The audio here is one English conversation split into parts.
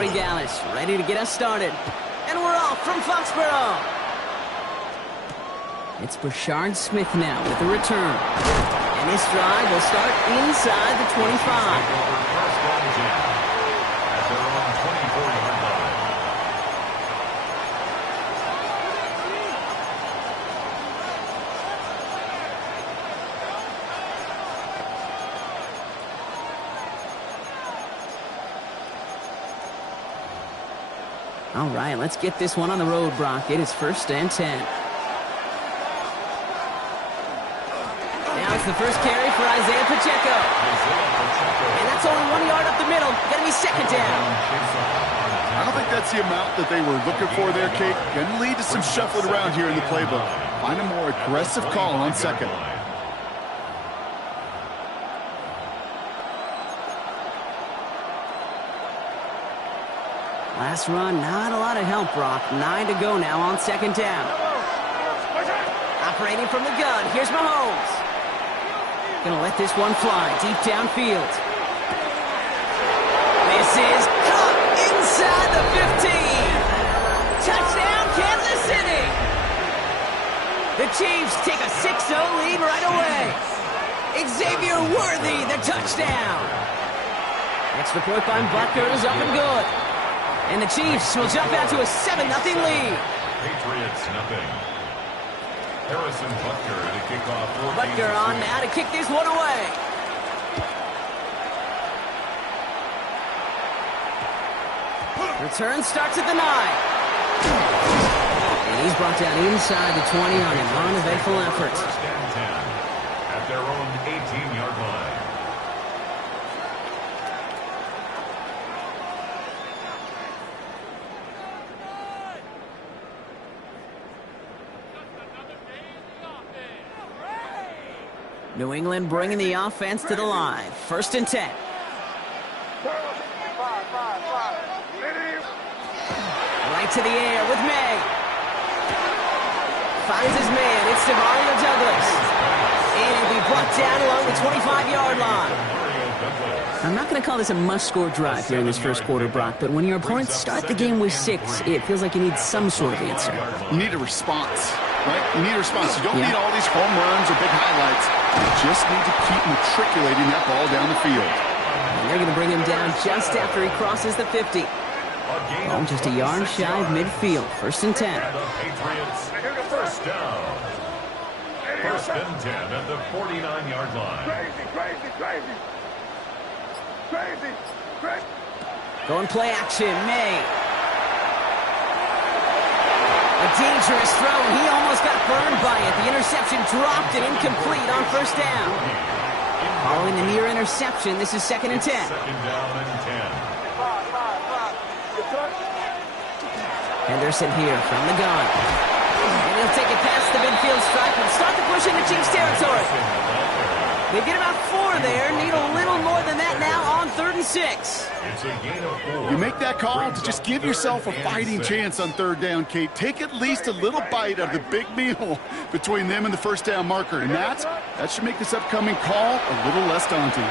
Borregales, ready to get us started. And we're off from Foxborough. It's Brashard Smith now with the return. And this drive will start inside the 25. All right, let's get this one on the road, Brock. It is 1st and 10. Now it's the first carry for Isaiah Pacheco. And that's only 1 yard up the middle. Going to be 2nd down. I don't think that's the amount that they were looking for there, Kate. Going to lead to some shuffling around here in the playbook. Find a more aggressive call on 2nd. Last run, not a lot of help, Brock. 9 to go now on 2nd down. Operating from the gun, here's Mahomes. Gonna let this one fly deep downfield. This is caught inside the 15. Touchdown, Kansas City. The Chiefs take a 6-0 lead right away. Xavier Worthy, the touchdown. Extra point by Butker is up and good. And the Chiefs will jump out to a 7-0 lead. Patriots nothing. Harrison Butker to kick off. Butker on now to kick this one away. Return starts at the 9. And he's brought down inside the 20 on an uneventful effort. 1st and 10 at their own 18-yard line. New England bringing the offense to the line. 1st and 10. Right to the air with May. Finds his man. It's Demario Douglas. And it'll be brought down along the 25-yard line. I'm not going to call this a must-score drive here in this first quarter, Brock, but when your opponents start the game with 6, it feels like you need some sort of answer. You need a response, right? You need a response. You don't need all these home runs or big highlights. You just need to keep matriculating that ball down the field. And they're going to bring him down just after he crosses the 50. Oh, just a yard shy of midfield. 1st and 10. The Patriots, 1st down. 1st and 10 at the 49-yard line. Going play action, May. A dangerous throw, and he almost got burned by it. The interception dropped and incomplete on 1st down. Following the near interception, this is 2nd and 10. 2nd down and 10. Henderson here from the gun. And he'll take it past the midfield stripe and start to push into Chiefs territory. They get about 4 there. Need a little more than that now on 3rd and 6. It's a gain of 4. You make that call to just give yourself a fighting chance on 3rd down, Kate. Take at least a little bite of the big meal between them and the 1st down marker. And that should make this upcoming call a little less daunting.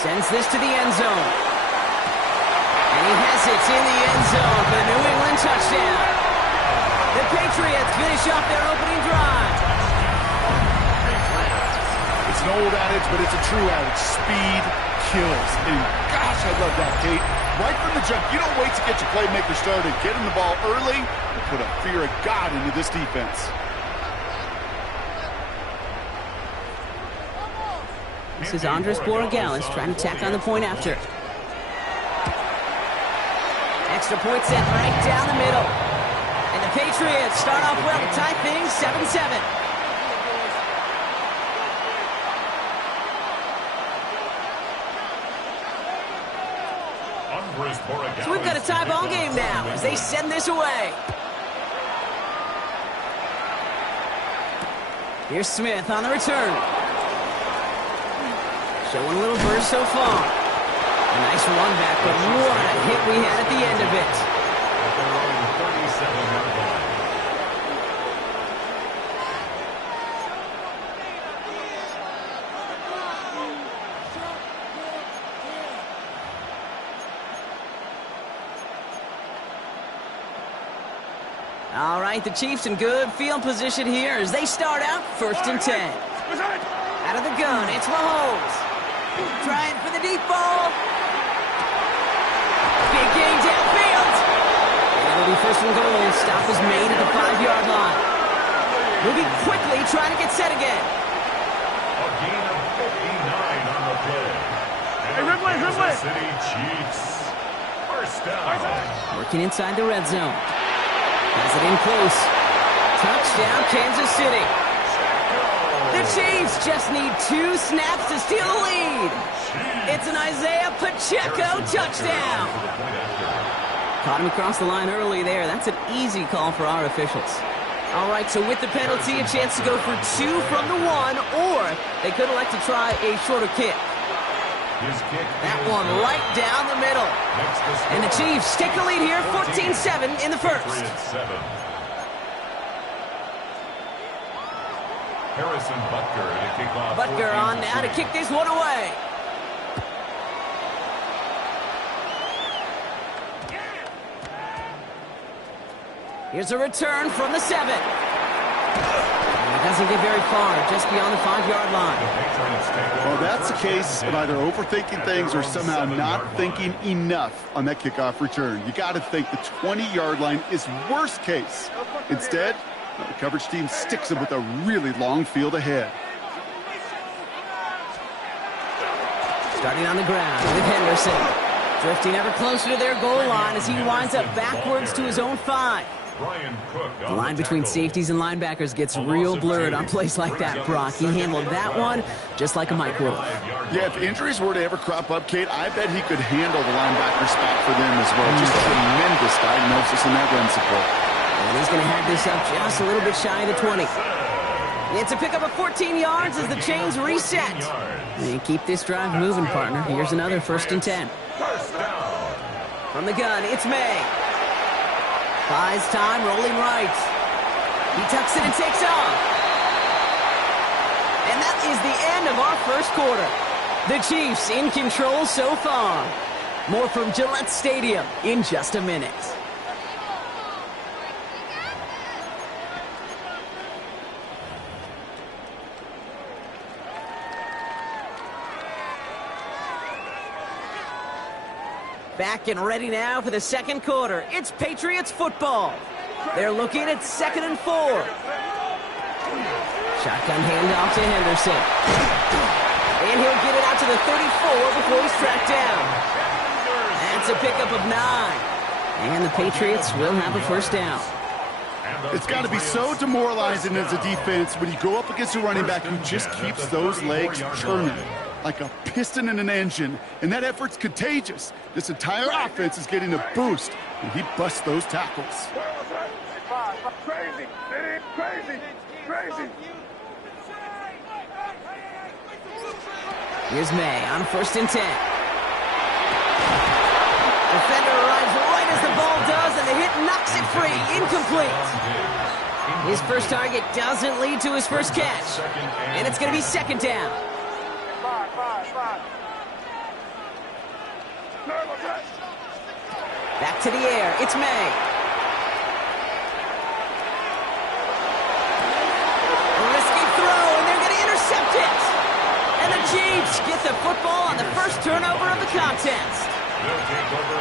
Sends this to the end zone. And he has it in the end zone for the New England touchdown. The Patriots finish off their opening drive. It's an old adage, but it's a true adage. Speed kills. And gosh, I love that, Kate. Right from the jump, you don't wait to get your playmaker started. Get him the ball early and put a fear of God into this defense. This is Andres Borregales trying to tack on the point after. Extra point set right down the middle. And the Patriots start off well to tie things 7-7. So we've got a tie ball game now as they send this away. Here's Smith on the return. Showing a little burst so far. A nice run back, but what a hit we had at the end of it. All right, the Chiefs in good field position here as they start out 1st and 10. Out of the gun, it's Mahomes. Trying for the deep ball. Big gain downfield. And it'll be 1st and goal. Stop is made at the 5-yard line. Moving quickly, trying to get set again. A gain of 59 on the play. Kansas City Chiefs. 1st down. Working inside the red zone. Has it in close. Touchdown, Kansas City. The Chiefs just need 2 snaps to steal the lead. It's an Isaiah Pacheco touchdown. Caught him across the line early there. That's an easy call for our officials. All right, so with the penalty, a chance to go for 2 from the 1, or they could elect to try a shorter kick. That one right down the middle. And the Chiefs take the lead here, 14-7 in the 1st. Harrison Butker to kick off. Butker on now to kick this one away. Here's a return from the 7. It doesn't get very far, just beyond the 5-yard line. Well, that's the case of either overthinking things or somehow not thinking enough on that kickoff return. You got to think the 20-yard line is worst case. Instead, the coverage team sticks them with a really long field ahead. Starting on the ground with Henderson. Drifting ever closer to their goal line as he winds up backwards to his own 5. The line between safeties and linebackers gets real blurred on plays like that, Brock. He handled that one just like a Mike would. Yeah, if injuries were to ever crop up, Kate, I bet he could handle the linebacker spot for them as well. Just a tremendous diagnosis in that run support. And he's going to have this up just a little bit shy of the 20. It's a pickup of 14 yards as the chains reset. And keep this drive moving, partner. Here's another 1st and 10. From the gun, it's May. Buys time, rolling right. He tucks it and takes off. And that is the end of our 1st quarter. The Chiefs in control so far. More from Gillette Stadium in just a minute. Back and ready now for the 2nd quarter. It's Patriots football. They're looking at 2nd and 4. Shotgun handoff to Henderson. And he'll get it out to the 34 before he's tracked down. That's a pickup of 9. And the Patriots will have a 1st down. It's got to be so demoralizing as a defense when you go up against a running back who just keeps those legs churning like a piston in an engine, and that effort's contagious. This entire offense is getting a boost, and he busts those tackles. Here's May on 1st and 10. Defender arrives right as the ball does, and the hit knocks it free. Incomplete. His first target doesn't lead to his first catch, and it's going to be 2nd down. Back to the air. It's May. A risky throw, and they're going to intercept it. And the Chiefs get the football on the 1st turnover of the contest.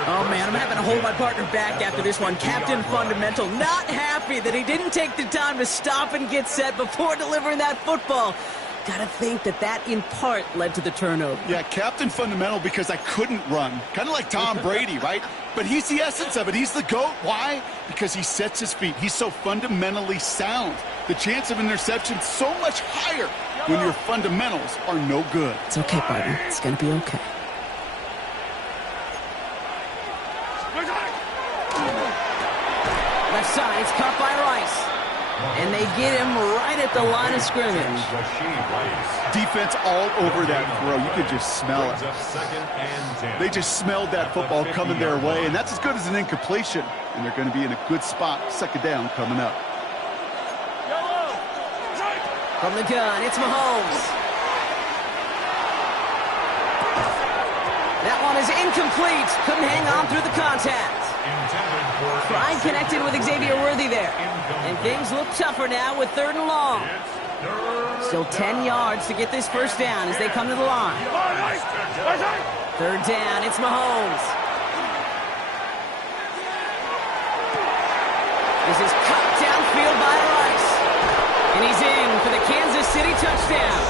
Oh, man, I'm having to hold my partner back after this one. Captain Fundamental not happy that he didn't take the time to stop and get set before delivering that football. Gotta think that in part led to the turnover. Yeah, Captain Fundamental because I couldn't run. Kind of like Tom Brady, right? But he's the essence of it. He's the GOAT. Why? Because he sets his feet. He's so fundamentally sound. The chance of interception so much higher when your fundamentals are no good. It's okay, partner. It's gonna be okay. Left side, it's caught by Rice. And they get him right at the line of scrimmage. Defense all over that throw. You could just smell it. They just smelled that football coming their way, and that's as good as an incompletion. And they're going to be in a good spot. 2nd down coming up. From the gun, it's Mahomes. That one is incomplete. Couldn't hang on through the contact. Pride connected with Xavier Worthy there. there. And things look tougher now with 3rd and long. Still 10 yards to get this first down as they come to the line. 3rd down, it's Mahomes. This is cut downfield by Rice. And he's in for the Kansas City touchdown.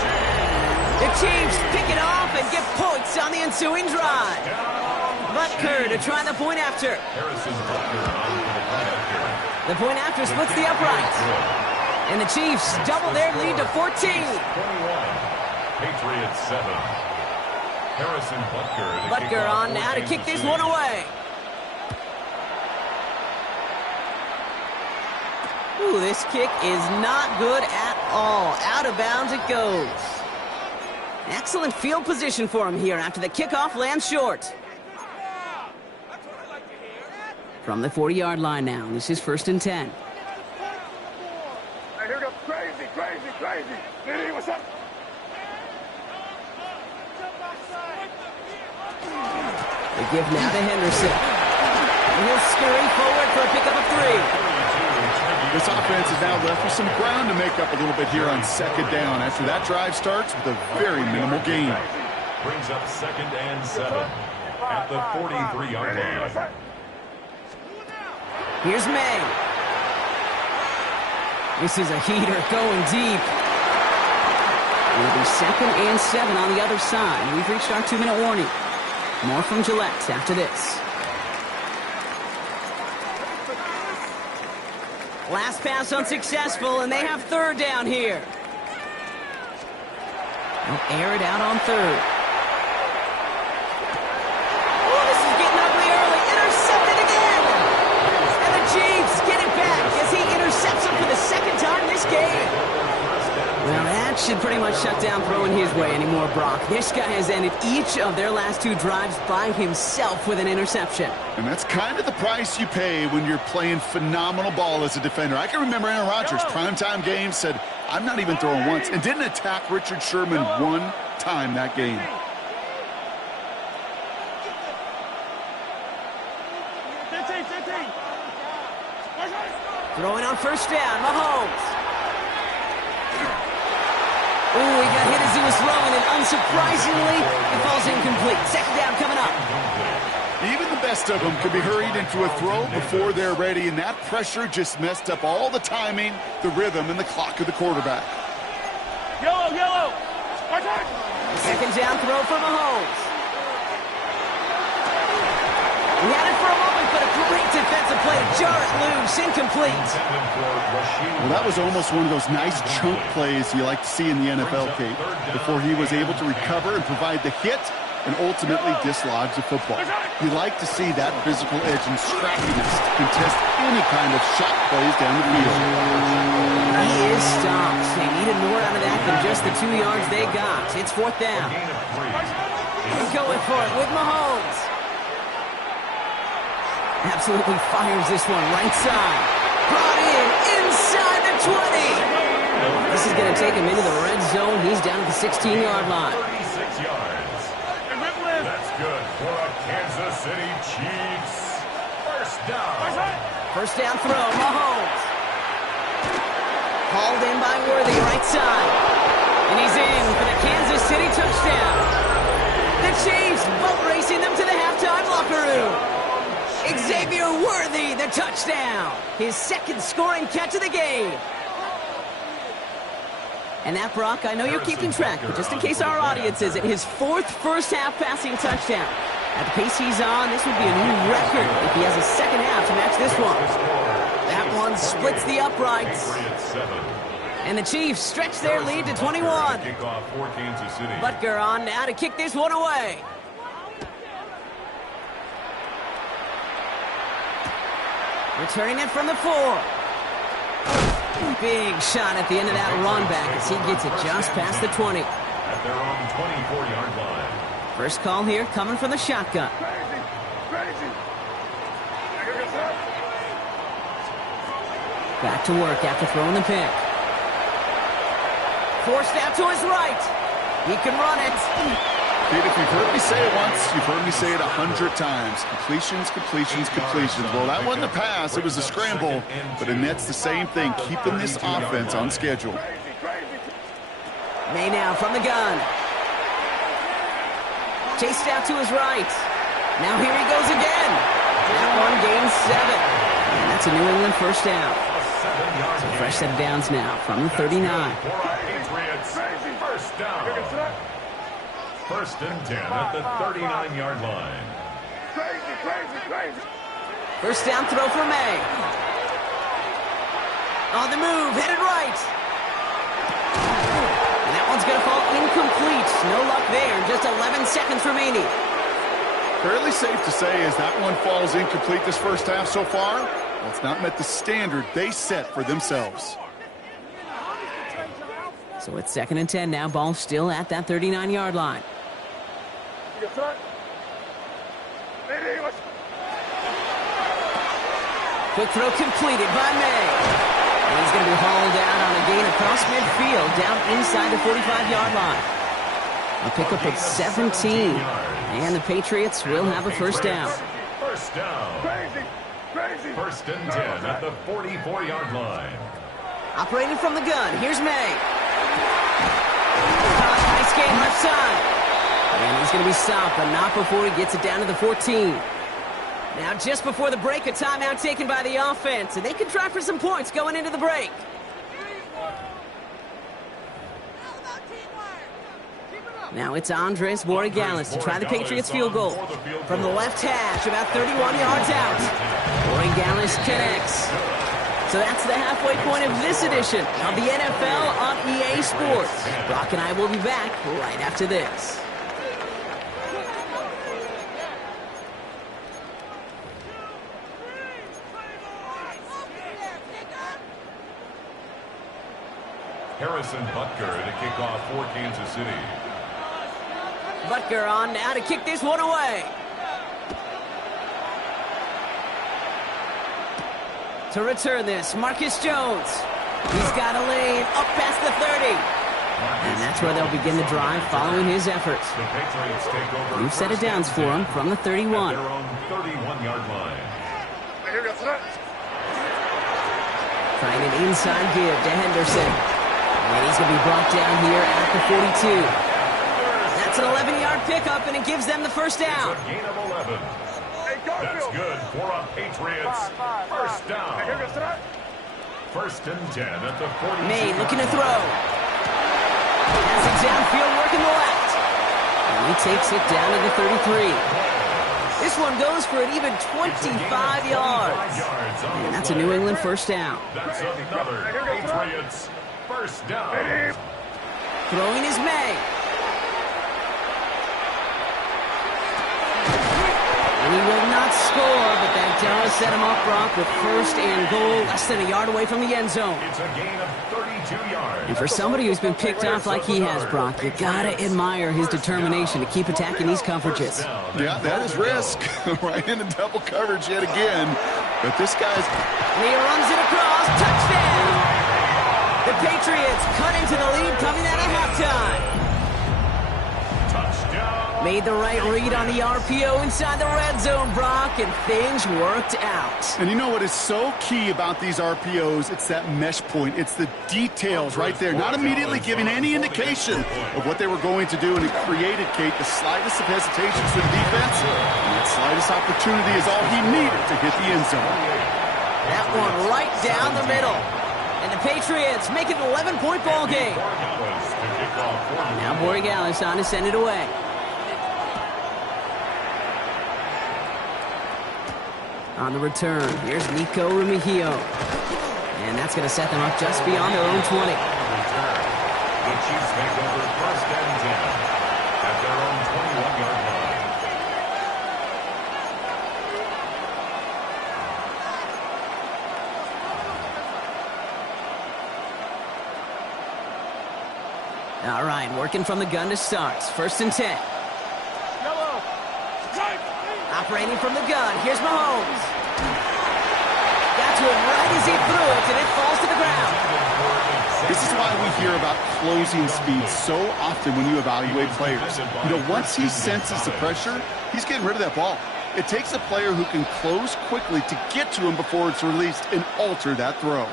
The Chiefs pick it off and get points on the ensuing drive. Butker to try the point after. The point after splits the uprights. And the Chiefs double their lead to 14. 21. Patriots 7. Harrison Butker. Butker on now to kick this one away. Ooh, this kick is not good at all. Out of bounds it goes. Excellent field position for him here after the kickoff lands short. From the 40-yard line now, this is 1st and 10. Hey, here we go. Crazy. Diddy, what's up? They give now to Henderson. And he'll scurry forward for a pickup of 3. This offense is now left with some ground to make up a little bit here on 2nd down after that drive starts with a very minimal gain. Brings up 2nd and 7 at the 43-yard line. Here's May. This is a heater going deep. It'll be 2nd and 7 on the other side. We've reached our 2-minute warning. More from Gillette after this. Last pass unsuccessful, and they have 3rd down here. They'll air it out on 3rd. Oh, this is getting ugly early. Intercepted again. And the Chiefs get it back as he intercepts him for the 2nd time this game. Well, that should pretty much shut down throwing his way anymore, Brock. This guy has ended each of their last 2 drives by himself with an interception. And that's kind of the price you pay when you're playing phenomenal ball as a defender. I can remember Aaron Rodgers' primetime game said, I'm not even throwing once, and didn't attack Richard Sherman one time that game. Throwing on 1st down, Mahomes. Ooh, he got hit as he was throwing, and unsurprisingly, it falls incomplete. 2nd down coming up. Even the best of them could be hurried into a throw before they're ready, and that pressure just messed up all the timing, the rhythm, and the clock of the quarterback. Yellow. 2nd down throw for Mahomes. He had it for a moment, but a great defensive play to jar it loose. Incomplete. Well, that was almost one of those nice chunk plays you like to see in the NFL, Kate, before he was able to recover and provide the hit and ultimately dislodge the football. You like to see that physical edge and scrappiness to contest any kind of shot plays down the field. He is stopped. They needed more out of that than just the 2 yards they got. It's 4th down. Going for it with Mahomes. Absolutely fires this one right side. Brought in inside the 20. This is going to take him into the red zone. He's down at the 16-yard line. 36 yards. That's good for a Kansas City Chiefs. 1st down. 1st down throw, Mahomes. Hauled in by Worthy, right side. And he's in for the Kansas City touchdown. The Chiefs boat racing them to the halftime locker room. Xavier Worthy, the touchdown. His 2nd scoring catch of the game. And that, Brock, I know you're keeping track, but just in case our audience isn't, his 4th first-half passing touchdown. At the pace he's on, this would be a new record if he has a 2nd half to match this one. That one splits the uprights. And the Chiefs stretch their lead to 21. Butker on now to kick this one away. Returning it from the 4. Big shot at the end of that run back as he gets it just past the 20. At their own 24-yard line. First call here coming from the shotgun. Back to work after throwing the pick. Forced out to his right. He can run it. Kid, if you've heard me say it once, you've heard me say it 100 times. Completions, completions, completions. Well, that wasn't a pass. It was a scramble. But Annette's the same thing, keeping this offense on schedule. May now from the gun. Chased out to his right. Now here he goes again. That one gains 7. And that's a New England first down. So fresh set of downs now from the 39. First down. First and 10 at the 39-yard line. First down throw for May. On the move, headed right. And that one's going to fall incomplete. No luck there. Just 11 seconds remaining. Fairly safe to say as that one falls incomplete this first half so far, well, it's not met the standard they set for themselves. So it's 2nd and 10 now. Ball still at that 39-yard line. Quick throw completed by May. And he's going to be hauled out on a gain across midfield down inside the 45-yard line. A pickup of 17. And the Patriots will have a first down. First down. First and 10 at the 44-yard line. Operating from the gun, here's May. Nice game left side. And he's going to be stopped, but not before he gets it down to the 14. Now just before the break, a timeout taken by the offense. And they can try for some points going into the break. Now it's Andres Borregales to try the Patriots field goal. From the left hash, about 31 yards out. Borregales connects. So that's the halfway point of this edition of the NFL on EA Sports. Brock and I will be back right after this. Harrison Butker to kick off for Kansas City. Butker on now to kick this one away. To return this, Marcus Jones. He's got a lane up past the 30. And that's where they'll begin the drive following his efforts. The Patriots take over. New set of downs for him from the 31. At their own 31-yard line. Trying an inside give to Henderson. And he's going to be brought down here at the 42. That's an 11-yard pickup, and it gives them the first down. It's a gain of 11. That's good for a Patriots first down. First and 10 at the 40. May looking to throw. Has it downfield working the left. And he takes it down to the 33. This one goes for an even 25 yards. And that's a New England first down. That's another Patriots first down. Throwing is May. And he will not score, but that does set him up, Brock, with first and goal, less than a yard away from the end zone. It's a gain of 32 yards. And for somebody who's been picked off like he has, Brock, you gotta admire his determination to keep attacking these coverages. Yeah, that is risk. Right into double coverage yet again. But this guy's... And he runs it across. Touchdown! The Patriots cut into the lead coming out of halftime. Made the right read on the RPO inside the red zone, Brock, and things worked out. And you know what is so key about these RPOs? It's that mesh point. It's the details right there. Not immediately giving any indication of what they were going to do, and it created, Kate, the slightest of hesitations for the defense. And that slightest opportunity is all he needed to hit the end zone. That one right down the middle. And the Patriots make it an 11-point ball game. Now Borregales on to send it away. On the return, here's Nico Remigio. And that's going to set them up just beyond their own 20. The Chiefs make over first and 10 at their own 21-yard line. All right, working from the gun to start. First and 10. Operating from the gun, here's Mahomes. Got to him right as he threw it, and it falls to the ground. This is why we hear about closing speed so often when you evaluate players. You know, once he senses the pressure, he's getting rid of that ball. It takes a player who can close quickly to get to him before it's released and alter that throw.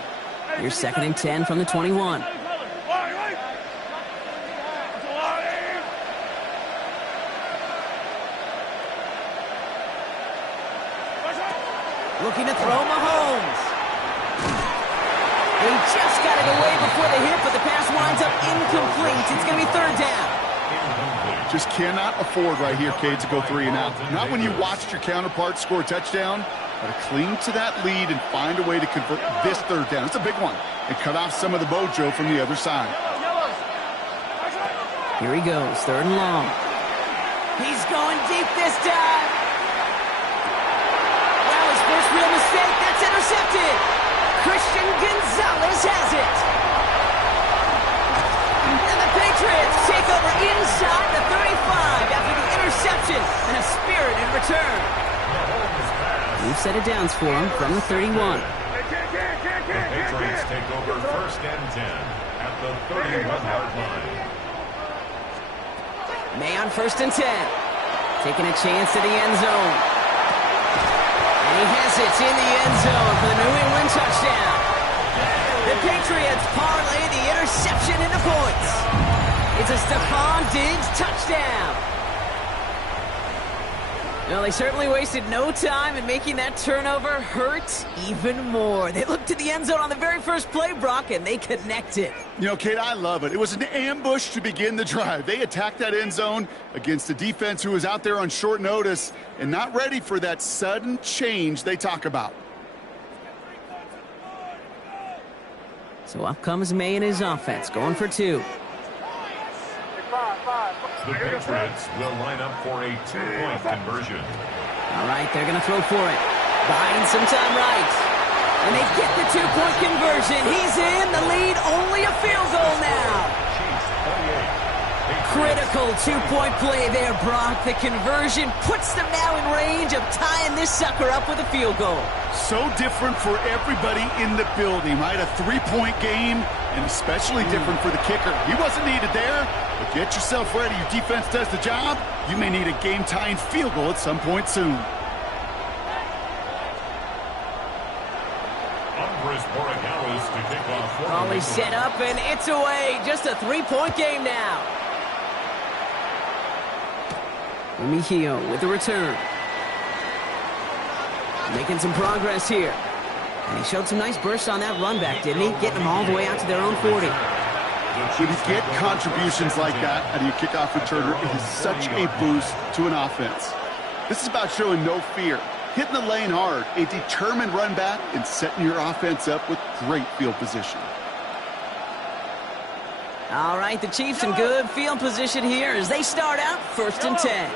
Here's 2nd and 10 from the 21. Looking to throw Mahomes. He just got it away before the hit, but the pass winds up incomplete. It's going to be 3rd down. Just cannot afford right here, Cade, to go 3 and out. Not when you watched your counterpart score a touchdown. Got to cling to that lead and find a way to convert this 3rd down. It's a big one. And cut off some of the mojo from the other side. Here he goes, 3rd and long. He's going deep this time. Well, his first real mistake. That's intercepted. Christian Gonzalez has it. And the Patriots take over inside the 35 after the interception and a spirited return. We've set it downs for him from the 31. The Patriots take over 1st and 10 at the 31-yard line. May on 1st and 10. Taking a chance to the end zone. And he has it in the end zone for the New England touchdown. The Patriots parlay the interception into points. It's a Stephon Diggs touchdown. Well, they certainly wasted no time in making that turnover hurt even more. They looked to the end zone on the very first play, Brock, and they connected. You know, Kate, I love it. It was an ambush to begin the drive. They attacked that end zone against a defense who was out there on short notice and not ready for that sudden change they talk about. So up comes May and his offense, going for 2. The Patriots will line up for a 2-point conversion. All right, they're going to throw for it. Buying some time right. And they get the 2-point conversion. He's in the lead, only a field goal now. Critical 2-point play there, Brock. The conversion puts them now in range of tying this sucker up with a field goal. So different for everybody in the building, right? A 3-point game, and especially different for the kicker. He wasn't needed there, but get yourself ready. Your defense does the job. You may need a game-tying field goal at some point soon. All is set up, and it's away. Just a 3-point game now. Mejio with the return. Making some progress here. And he showed some nice bursts on that run back, didn't he? Getting them all the way out to their own 40. When you get contributions like that out of your kickoff returner, it is such a boost to an offense. This is about showing no fear, hitting the lane hard, a determined run back, and setting your offense up with great field position. All right, the Chiefs in good field position here as they start out 1st and 10.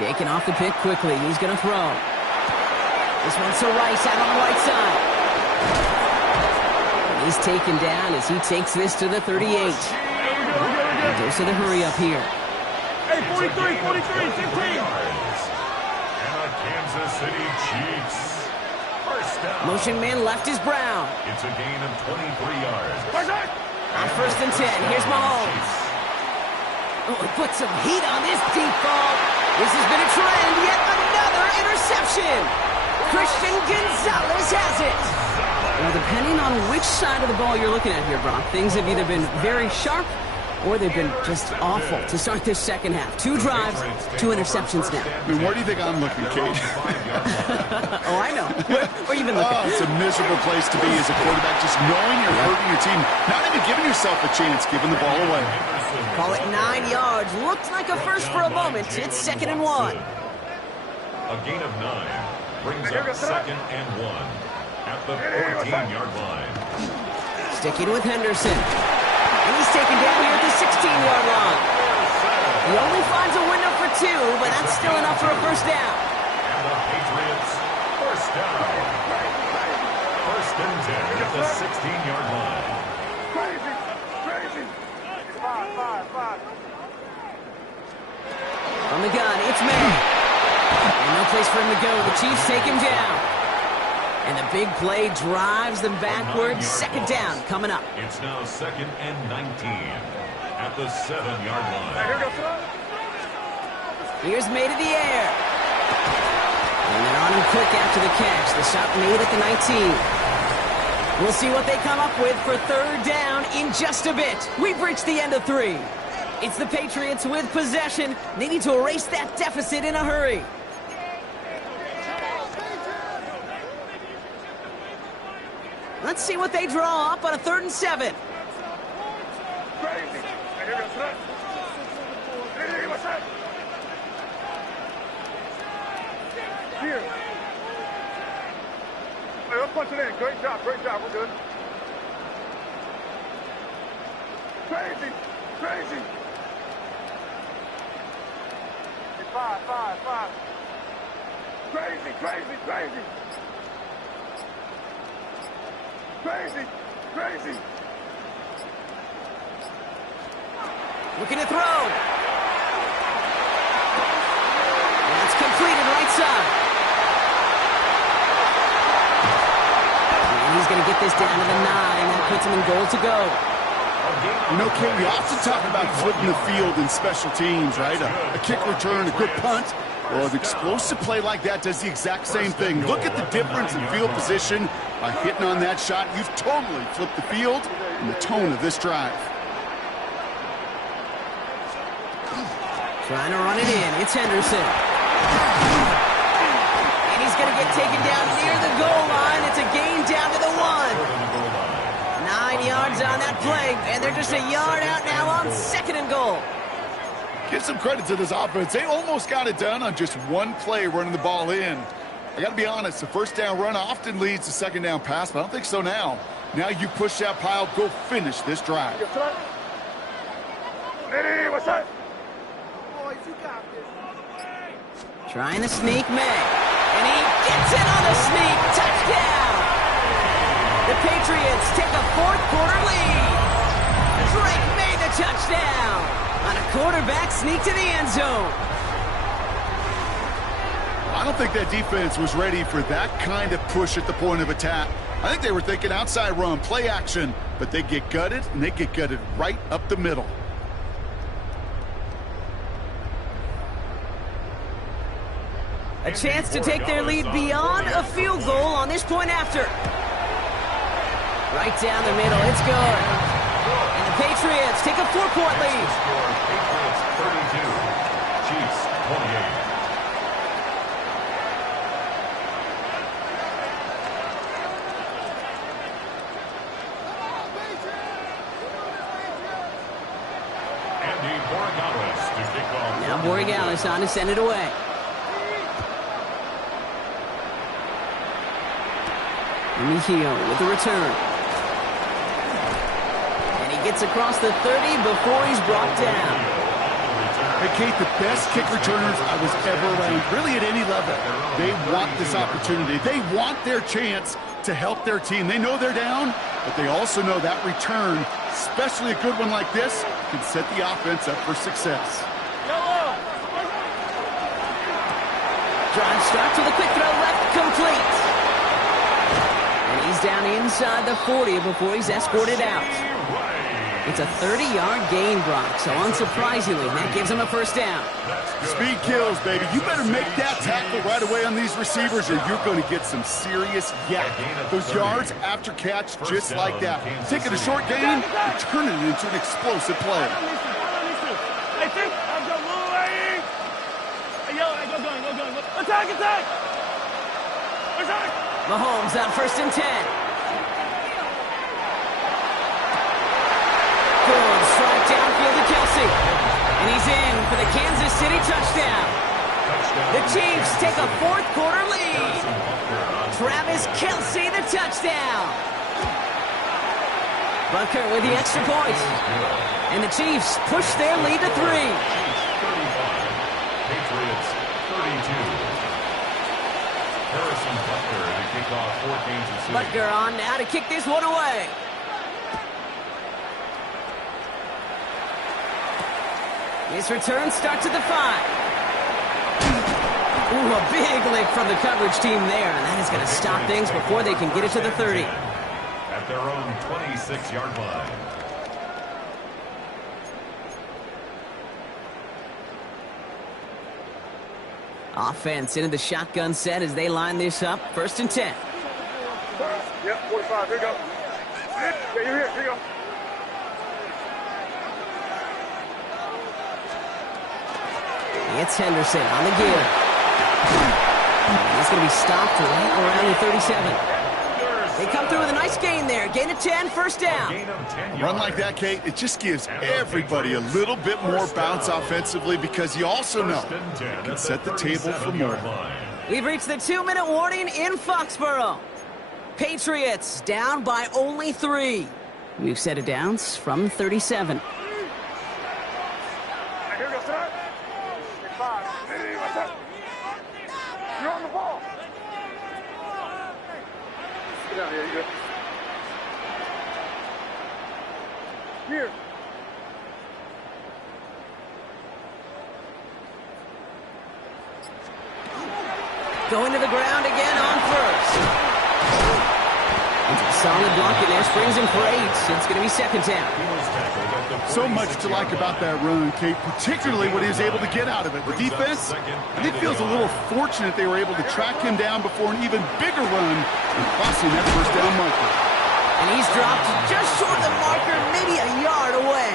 Shaking off the pick quickly. He's going to throw. This one's to Rice out on the right side. And he's taken down as he takes this to the 38. He goes to the hurry up here. Hey, 43, 15. And the Kansas City Chiefs. First down. Motion man left is Brown. It's a gain of 23 yards. On 1st and 10, here's Mahomes. Oh, he put some heat on this deep ball. This has been a trend. Yet another interception. Christian Gonzalez has it. Well, depending on which side of the ball you're looking at here, Brock, things have either been very sharp or they've been just awful to start this second half. 2 drives, 2 interceptions now. I mean, where do you think I'm looking, Kate? Oh, I know. Where you been looking? Oh, it's a miserable place to be as a quarterback, just knowing you're hurting your team, not even giving yourself a chance, giving the ball away. Call it 9 yards. Looked like a first for a moment. It's 2nd and 1. A gain of 9 brings up 2nd and 1 at the 14-yard line. Sticking with Henderson. And he's taken down here at the 16-yard line. He only finds a window for 2, but that's still enough for a first down. And the Patriots, first down. 1st and 10 at the 16-yard line. Crazy. 5. On the gun, it's May. And no place for him to go. The Chiefs take him down. And the big play drives them backwards. Second down coming up. It's now 2nd and 19 at the 7-yard line. Hey, here goes. Here's made in the air. And they're on him quick after the catch. The shot made at the 19. We'll see what they come up with for third down in just a bit. We've reached the end of 3. It's the Patriots with possession. They need to erase that deficit in a hurry. Let's see what they draw up on a 3rd and 7. Crazy. Hey, here goes. Hey, what's that? Here. Hey, let's punch it in. Great job. We're good. Crazy. Five. Crazy. Looking to throw. That's completed right side. And he's going to get this down to the 9. That puts him in goal to go. You know, Kate, we often talk about flipping the field in special teams, right? A kick return, a good punt. Well, an explosive play like that does the exact same thing. Look at the difference in field position. By hitting on that shot, you've totally flipped the field and the tone of this drive. Trying to run it in. It's Henderson. And he's going to get taken down near the goal line. It's a gain down to the 1. 9 yards on that play, and they're just a yard out now on 2nd and goal. Give some credit to this offense. They almost got it done on just one play running the ball in. I got to be honest, the first down run often leads to second down pass, but I don't think so now. Now you push that pile, go finish this drive. Hey, what's that? Trying to sneak May. And he gets it on the sneak. Touchdown! The Patriots take a 4th quarter lead. Drake made the touchdown on a quarterback sneak to the end zone. I don't think that defense was ready for that kind of push at the point of attack. I think they were thinking outside run, play action, but they get gutted, and they get gutted right up the middle. A chance to take their lead beyond a field goal on this point after. Right down the middle, it's good. And the Patriots take a 4-point lead. Patriots 32, Chiefs 28. Now Borregales on to send it away. Mejio with the return. And he gets across the 30 before he's brought down. Hey, Kate, the best kick returners I was ever around, really at any level. They want this opportunity. They want their chance to help their team. They know they're down, but they also know that return, especially a good one like this, can set the offense up for success. Drive starts with a quick throw left, complete. And he's down inside the 40 before he's escorted out. It's a 30-yard gain, Brock, so unsurprisingly, that gives him a first down. Speed kills, baby. You better make that tackle right away on these receivers or you're going to get some serious yak. Those yards after catch just like that. Taking a short gain and turning it into an explosive play. Attack! Mahomes on 1st and 10. Good strike downfield to Kelsey. And he's in for the Kansas City touchdown. The Chiefs take a 4th quarter lead. Travis Kelsey, the touchdown. Bunker with the extra point. And the Chiefs push their lead to 3. Patriots 32. Harrison Butker to kick off 14-6. Butker on now to kick this one away. His return starts at the 5. Ooh, a A big lick from the coverage team there, and that is going to stop things before they can get it to the 30. At their own 26-yard line. Offense into the shotgun set as they line this up. 1st and 10. Yep, 45. Here you go. Yeah, you're here. Here you go. It's Henderson on the give. He's going to be stopped right around the 37. They come through with a nice gain there. Gain of 10, 1st down. A run like that, Kate, it just gives everybody a little bit more bounce offensively because you also know you can set the table for more. We've reached the 2-minute warning in Foxborough. Patriots down by only 3. We've set it down from 37. Here you go, sir. 5. You're on the ball. Get down here, you good. Here. Going to the ground again on 1st. It's a solid block in there. Springs him for 8. It's going to be 2nd down. So much to like about that run, Kate, particularly what he was able to get out of it. The defense, I think, feels a little fortunate they were able to track him down before an even bigger run and crossing that 1st down marker. And he's dropped just short of the marker, maybe a yard away.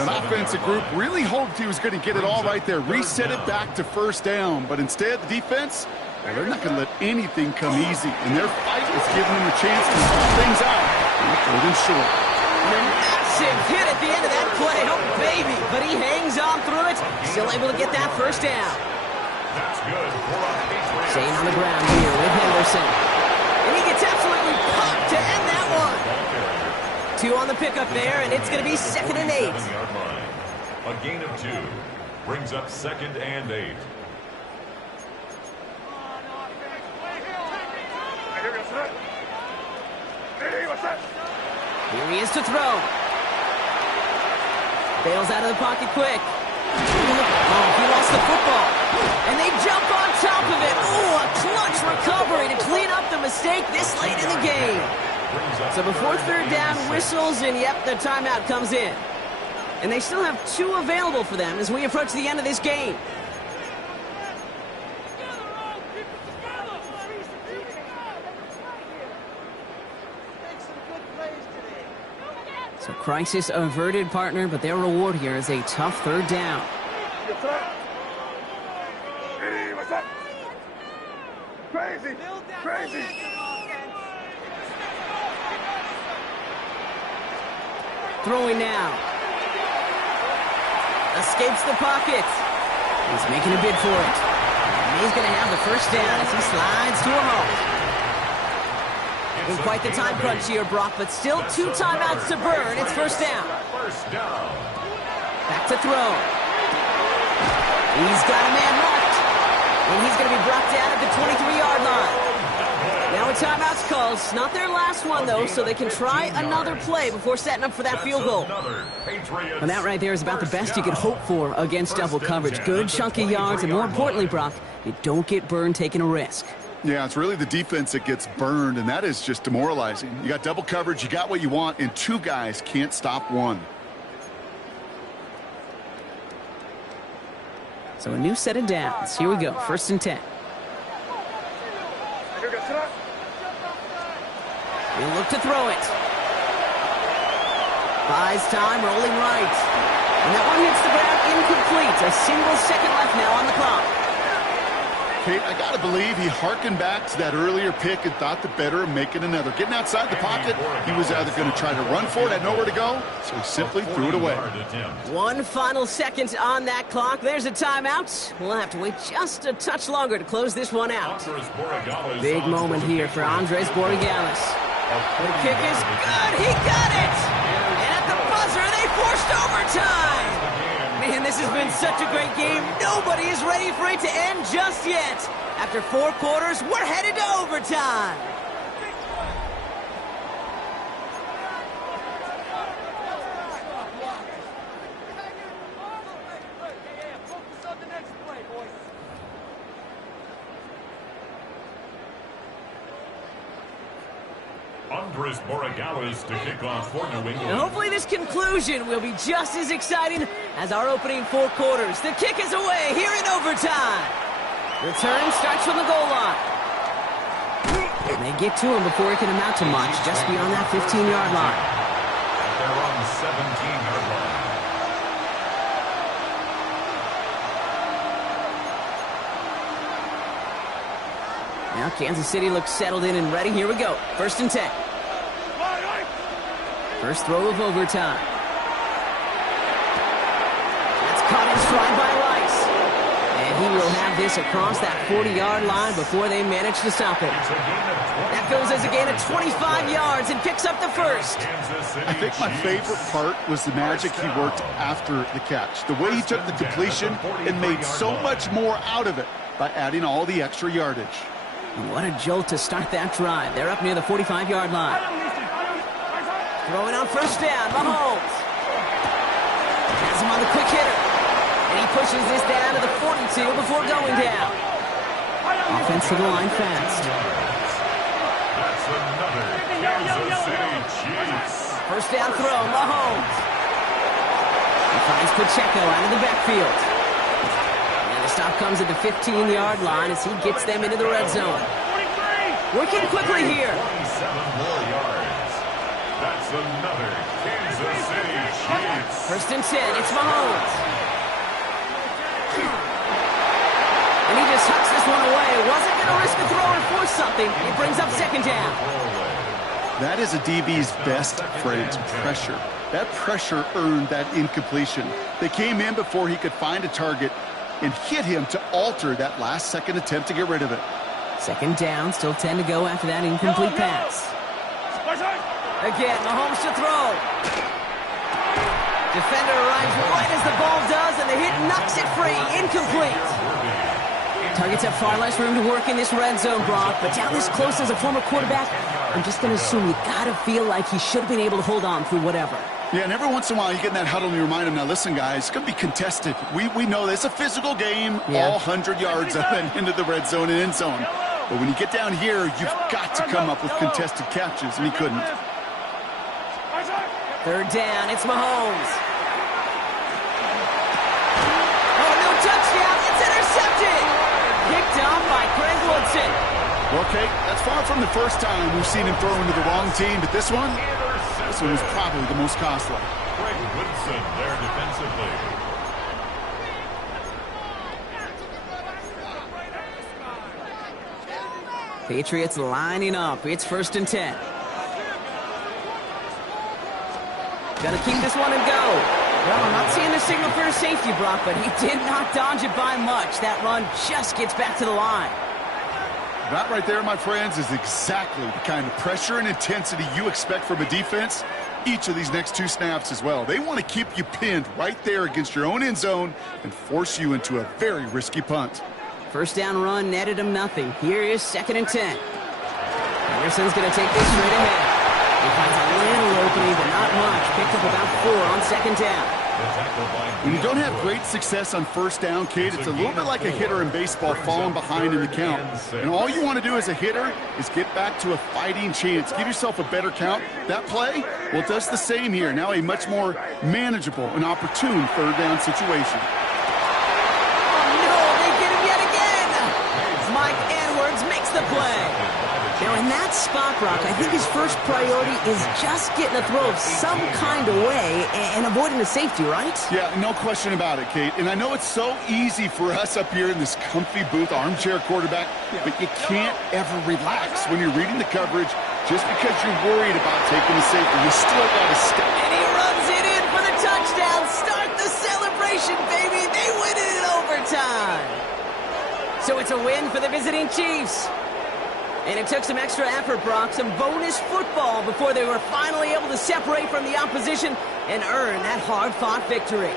That offensive group really hoped he was going to get it all right there, reset it back to 1st down. But instead, the defense, well, they're not going to let anything come easy. And their fight is giving them a chance to pull things out on 3rd and short. Massive hit at the end of that play. Oh, baby. But he hangs on through it. Still able to get that 1st down. That's good. Staying on the ground here with Henderson. And he gets absolutely popped to end that one. 2 on the pickup there, and it's going to be 2nd and 8. A gain of 2 brings up 2nd and 8. Here you go, sir. Hey, what's that? Here he is to throw. Bails out of the pocket quick. Oh, he lost the football. And they jump on top of it. Oh, a clutch recovery to clean up the mistake this late in the game. So before 3rd down whistles, and yep, the timeout comes in. And they still have 2 available for them as we approach the end of this game. So crisis averted, partner, but their reward here is a tough 3rd down. What's up? Hey, what's up? Crazy. Crazy. Throwing now. Escapes the pocket. He's making a bid for it. And he's going to have the 1st down as he slides to a halt. In quite the time crunch here, Brock, but still 2 timeouts to burn. It's 1st down. Back to throw. He's got a man left. And he's going to be brought down at the 23-yard line. Now a timeout's called. It's not their last one, though, so they can try another play before setting up for that field goal. And that right there is about the best you could hope for against double coverage. Good chunky yards, and more importantly, Brock, you don't get burned taking a risk. Yeah, it's really the defense that gets burned, and that is just demoralizing. You got double coverage, you got what you want, and 2 guys can't stop one. So a new set of downs. Here we go, 1st and 10. He'll look to throw it. Buys time, rolling right. And that one hits the ground incomplete. A single second left now on the clock. Kate, I got to believe he hearkened back to that earlier pick and thought the better of making another. Getting outside the pocket, he was either going to try to run for it, had nowhere to go, so he simply threw it away. 1 final second on that clock. There's a timeout. We'll have to wait just a touch longer to close this one out. Big moment here for Andres Borregales. The kick is good. He got it. And at the buzzer, they forced overtime. Man, this has been such a great game. Nobody is ready for it to end just yet. After 4 quarters, we're headed to overtime. Andres Borregales to kick off for New England. And hopefully this conclusion will be just as exciting as our opening 4 quarters. The kick is away here in overtime. Return starts from the goal line. And they get to him before it can amount to much, just beyond that 15-yard line. They're on the 17-yard line. Now Kansas City looks settled in and ready. Here we go. 1st and 10. First throw of overtime. That's caught in stride by Rice. And he will have this across that 40-yard line before they manage to stop it. That goes as a gain of 25 yards and picks up the first. I think my favorite part was the magic he worked after the catch. The way he took the completion and made so much more out of it by adding all the extra yardage. What a jolt to start that drive. They're up near the 45-yard line. Throwing on 1st down, Mahomes. Has him on the quick hitter. And he pushes this down to the 42 before going down. Offense to the line fast. That's another Kansas City Chiefs. 1st down throw, Mahomes. He finds Pacheco out of the backfield. And the stop comes at the 15-yard line as he gets them into the red zone. Working quickly here. 27 more yards. That's another Kansas City Chiefs. 1st and 10, it's Mahomes. And he just hucks this one away. Wasn't going to risk a throw or force something. He brings up 2nd down. That is a DB's best friend, pressure. That pressure earned that incompletion. They came in before he could find a target and hit him to alter that last-second attempt to get rid of it. 2nd down, still 10 to go after that incomplete pass. Again, Mahomes to throw. Defender arrives right as the ball does, and the hit knocks it free. Incomplete. Targets have far less room to work in this red zone, Brock, but down this close as a former quarterback, I'm just going to assume you got to feel like he should have been able to hold on through whatever. Yeah, and every once in a while you get in that huddle and you remind him, now listen, guys, it's going to be contested. We know this. It's a physical game, all 100 yards up and into the red zone and end zone. But when you get down here, you've got to come up with contested catches, and he couldn't. 3rd down, it's Mahomes. Oh, no touchdown. It's intercepted. Picked off by Craig Woodson. Okay, that's far from the first time we've seen him throw into the wrong team, but this one was probably the most costly. Craig Woodson there defensively. Patriots lining up. It's 1st and 10. Got to keep this one and go. Well, I'm not seeing the signal for a safety, Brock, but he did not dodge it by much. That run just gets back to the line. That right there, my friends, is exactly the kind of pressure and intensity you expect from a defense each of these next 2 snaps as well. They want to keep you pinned right there against your own end zone and force you into a very risky punt. 1st down run netted him nothing. Here is 2nd and 10. Anderson's going to take this straight ahead. He finds a little opening, but not much. Picked up about 4 on 2nd down. When you don't have great success on 1st down, Kate, it's a little bit like a hitter in baseball falling behind in the count. And all you want to do as a hitter is get back to a fighting chance. Give yourself a better count. That play, well, it does the same here. Now a much more manageable and opportune 3rd down situation. Oh, no, they get him yet again. Mike Edwards makes the play. Now, in that spot, Brock, I think his first priority is just getting a throw of some kind of way and avoiding the safety, right? Yeah, no question about it, Kate. And I know it's so easy for us up here in this comfy booth, armchair quarterback, but you can't ever relax when you're reading the coverage just because you're worried about taking the safety. You still got to step. And he runs it in for the touchdown. Start the celebration, baby. They win it in overtime. So it's a win for the visiting Chiefs. And it took some extra effort, Brock, some bonus football before they were finally able to separate from the opposition and earn that hard-fought victory.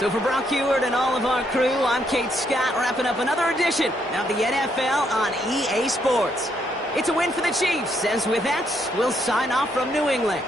So for Brock Heward and all of our crew, I'm Kate Scott, wrapping up another edition of the NFL on EA Sports. It's a win for the Chiefs, as with that, we'll sign off from New England.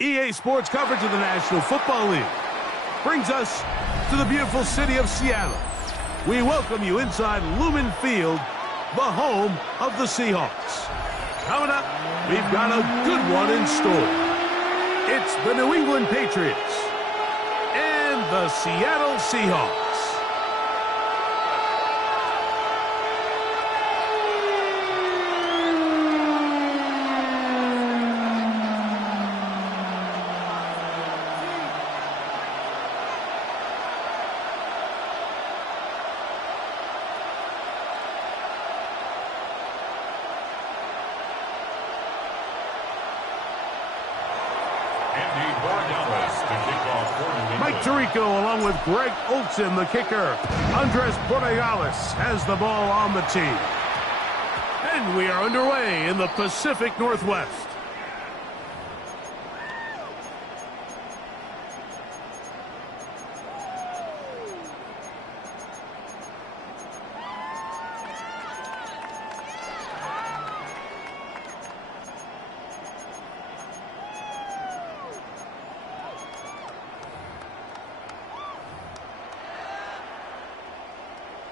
EA Sports coverage of the National Football League brings us to the beautiful city of Seattle. We welcome you inside Lumen Field, the home of the Seahawks. Coming up, we've got a good one in store. It's the New England Patriots and the Seattle Seahawks. Mike Tirico along with Greg Olsen, the kicker. Andres Borregales has the ball on the team. And we are underway in the Pacific Northwest.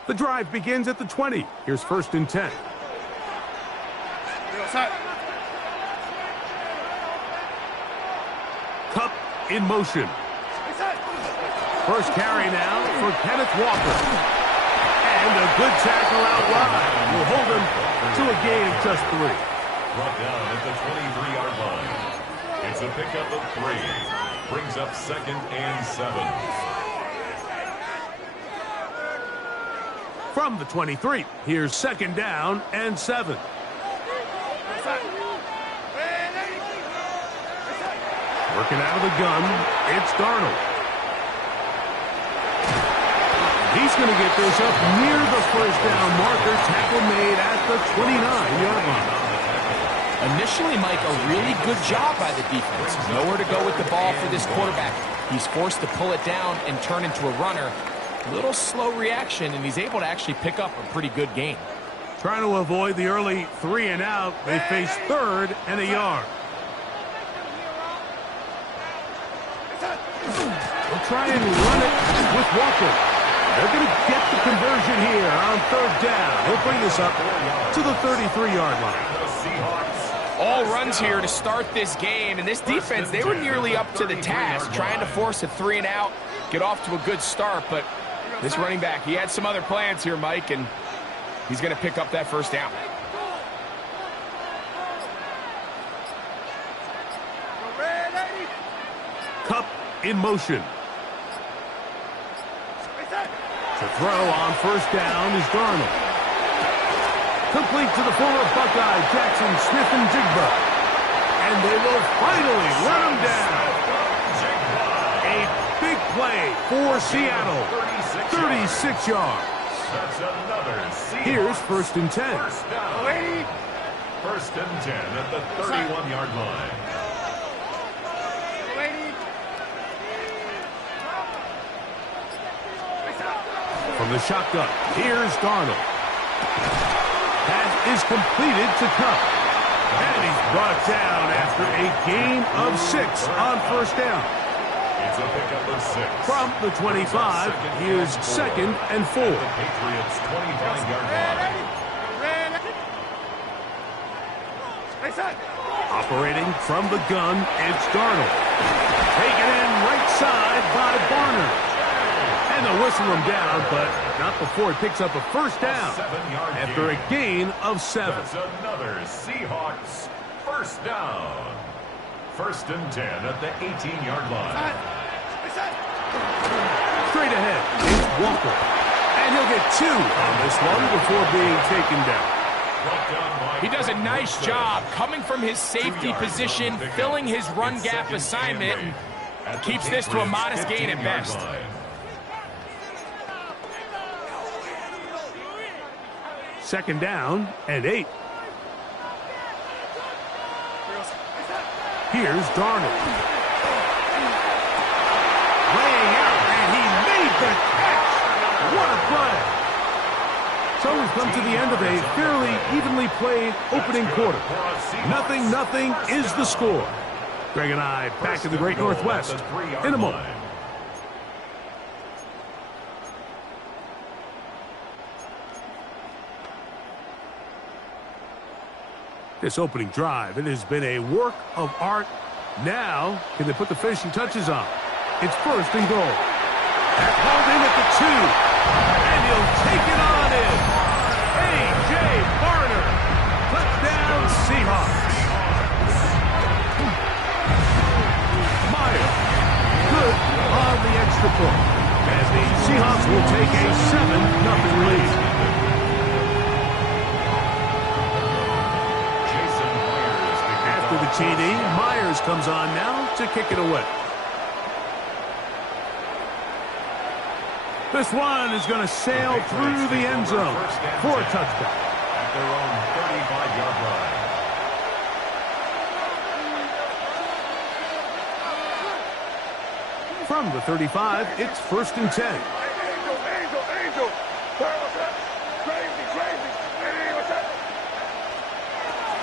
The drive begins at the 20. Here's 1st and 10. Cup in motion. First carry now for Kenneth Walker. And a good tackle out wide will hold him to a gain of just 3. Brought down at the 23-yard line. It's a pickup of 3. Brings up 2nd and 7. From the 23, here's 2nd down and 7. Working out of the gun, it's Darnold. He's going to get this up near the 1st down marker. Tackle made at the 29-yard line. Initially, Mike, a really good job by the defense. Nowhere to go with the ball for this quarterback. He's forced to pull it down and turn into a runner. A little slow reaction, and he's able to actually pick up a pretty good gain. Trying to avoid the early 3 and out. They face 3rd and a yard. They'll try and run it with Walker. They're going to get the conversion here on 3rd down. He'll bring this up to the 33-yard line. All runs here to start this game, and this defense, they were nearly up to the task, trying to force a 3 and out, get off to a good start, but this running back, he had some other plans here, Mike, and he's going to pick up that 1st down. Cup in motion. To throw on 1st down is Darnold. Complete to the former Buckeye, Jackson Smith-Njigba. And they will finally run him down. A big play for Seattle. 36 yards. Here's 1st and 10. 1st and 10 at the 31-yard line. From the shotgun, here's Darnold. Pass is completed to Cup. And he's brought down after a gain of 6 on 1st down. It's a pickup of 6. From the 25, here's 2nd and 4. The Patriots' 25-yard line. Operating from the gun, it's Darnold. Taken in right side by Barner. And they'll whistle him down, but not before he picks up a 1st down after a gain of 7. That's another Seahawks 1st down. 1st and 10 at the 18-yard line. Straight ahead, it's Walker. And he'll get 2 on this one before being taken down. He does a nice job coming from his safety position, filling his run gap assignment, and keeps this to a modest gain at best. 2nd down and 8. Here's Darnold. Laying out, and he made the catch. What a play. So we've come to the end of a fairly evenly played opening quarter. 0-0 is the score. Greg and I back in the Great Northwest in a moment. This opening drive, it has been a work of art. Now, can they put the finishing touches on? It's first and goal. That hauled in at the 2. And he'll take it on in. A.J. Barner. Touchdown, Seahawks. Meyer. Good on the extra point. And the Seahawks will take a 7-0 lead. After the TD, Myers comes on now to kick it away. This one is going to sail through the end zone for a touchdown. At their own 35-yard line. From the 35, it's first and 10. Angel. Crazy.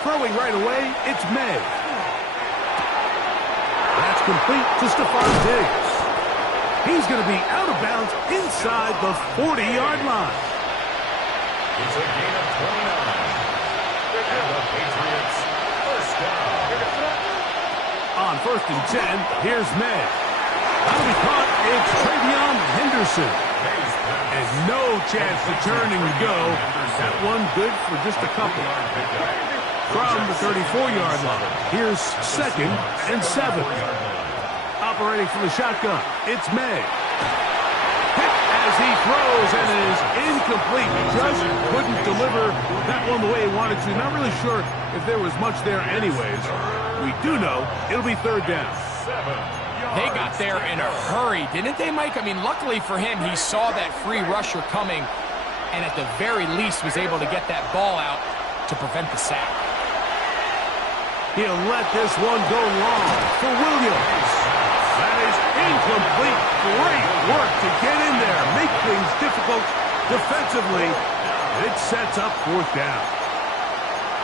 Throwing right away, it's May. That's complete to Stephon Diggs. He's going to be out of bounds inside the 40-yard line. It's a gain of 29. And the Patriots first down. On first and 10, here's May. That'll be caught. It's Travion Henderson. And no chance to turn and go. That one good for just a couple. From the 34-yard line, here's second and 7. Operating from the shotgun, it's May. Hit as he throws, and it is incomplete. Just couldn't deliver that one the way he wanted to. Not really sure if there was much there anyways. We do know it'll be third down. They got there in a hurry, didn't they, Mike? I mean, luckily for him, he saw that free rusher coming and at the very least was able to get that ball out to prevent the sack. He'll let this one go long for Williams. That is incomplete. Great work to get in there, make things difficult defensively. It sets up fourth down.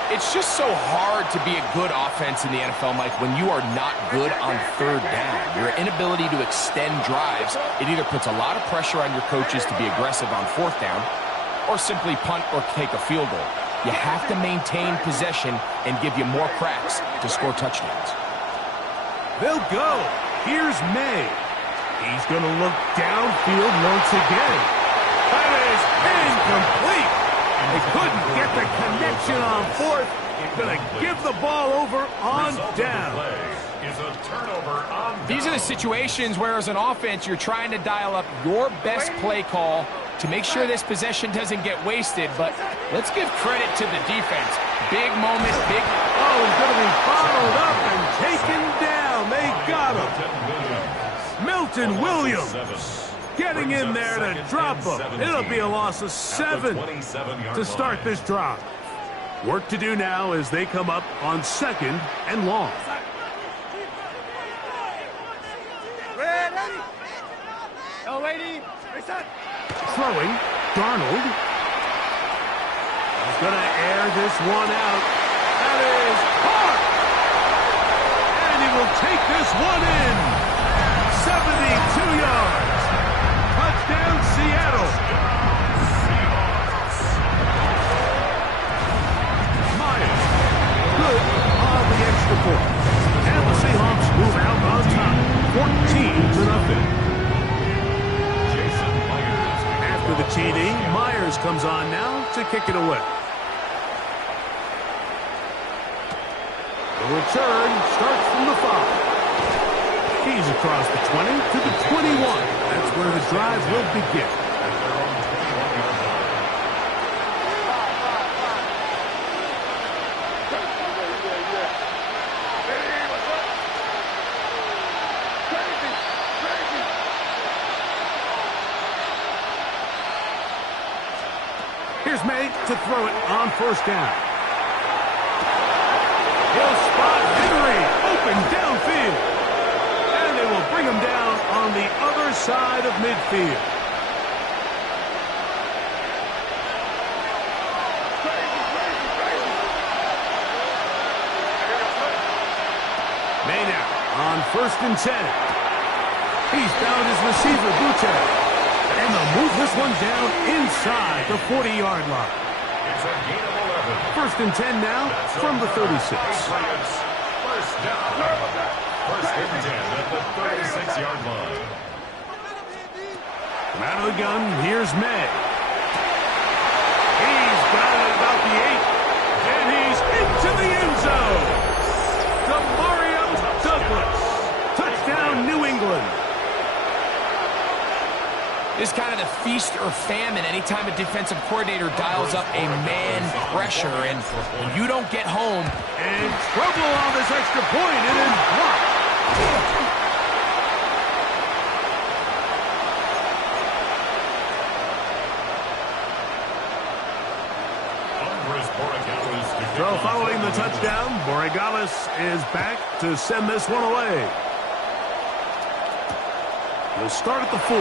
It's just so hard to be a good offense in the NFL, Mike, when you are not good on third down. Your inability to extend drives, it either puts a lot of pressure on your coaches to be aggressive on fourth down or simply punt or take a field goal. You have to maintain possession and give you more cracks to score touchdowns. They'll go. Here's May. He's going to look downfield once again. That is incomplete. They couldn't get the connection on fourth. Going to give the ball over on down. These are the situations where, as an offense, you're trying to dial up your best play call to make sure this possession doesn't get wasted. But let's give credit to the defense. Big moment, big... Oh, he's going to be followed up and taken down. They got him. Milton Williams getting in there to drop him. It'll be a loss of 7 to start this drive. Work to do now as they come up on second and long. Throwing, Darnold. He's going to air this one out. That is caught! And he will take this one in. 72 yards. Touchdown, Seattle. Myers, good on the extra point. And the Seahawks move out on top, 14-0. After the TD, Myers comes on now to kick it away. The return starts from the 5. He's across the 20 to the 21. That's where the drive will begin. Here's May to throw it on first down. He'll spot Henry open downfield. And they will bring him down on the other side of midfield. May now first and 10. He's found his receiver, Butte. And they'll move this one down inside the 40-yard line. It's a gain of 11. First and 10 now from the 36. First down. First and 10 at the 36-yard line. From out of the gun, here's May. He's got it about the 8. And he's into the end zone. Demario Douglas. Touchdown, New England. This is kind of the feast or famine anytime a defensive coordinator dials up a man pressure, and when you don't get home. And trouble on this extra point. It is blocked. So following the touchdown, Borregales is back to send this one away. He'll start at the 4.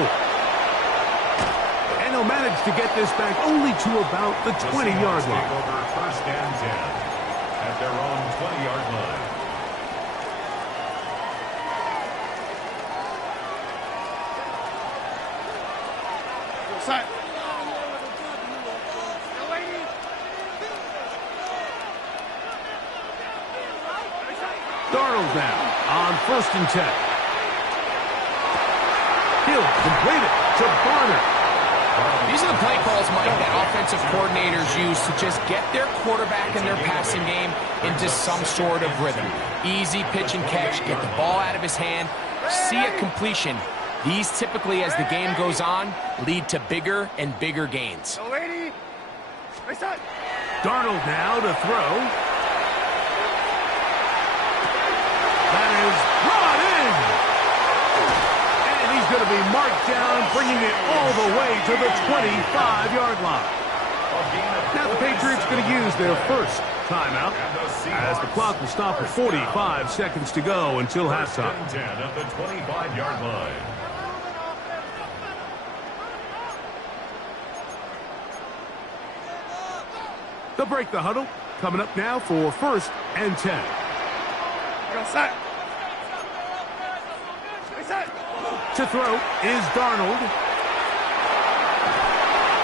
And he'll manage to get this back only to about the 20-yard line. First and 10 at their own 20-yard line. Side. Darnold now on first and 10. He'll complete it to Barner. These are the play calls, Mike, that offensive coordinators use to just get their quarterback and their passing game into some sort of rhythm. Easy pitch and catch, get the ball out of his hand, see a completion. These typically, as the game goes on, lead to bigger and bigger gains. Darnold now to throw. That is brought in. And he's going to be marked down, bringing it all the way to the 25-yard line. Now the Patriots going to use their first timeout as the clock will stop at 45 seconds to go until halftime. 10 at the 25-yard line. They'll break the huddle. Coming up now for first and 10. To throw is Darnold.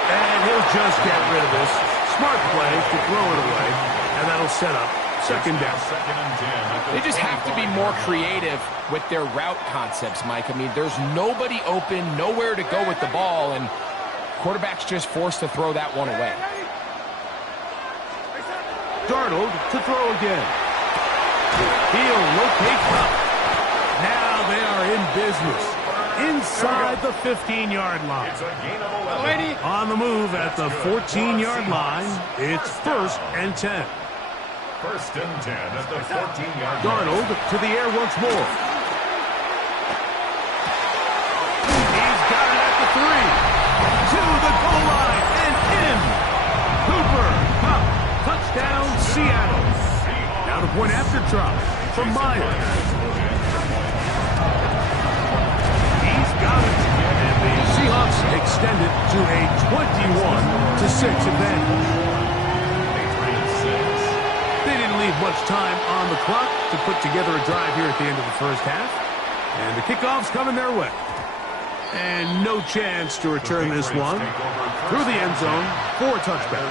And he'll just get rid of this. Smart play to throw it away. And that'll set up second down. They just have to be more creative with their route concepts, Mike. I mean, there's nobody open, nowhere to go with the ball, and quarterback's just forced to throw that one away. Darnold to throw again. He'll locate Cup. Now they are in business. Inside the 15-yard line. On the move at the 14-yard line. It's first and 10. First and 10 at the 14-yard line. Darnold to the air once more. He's got it at the 3. To the goal line and in. Cooper Cup. Touchdown, Seattle. Now the point after drop from Myers. He's got it. And the Seahawks extend it to a 21-6 advantage. They didn't leave much time on the clock to put together a drive here at the end of the first half. And the kickoff's coming their way. And no chance to return this one through the end zone for a touchback.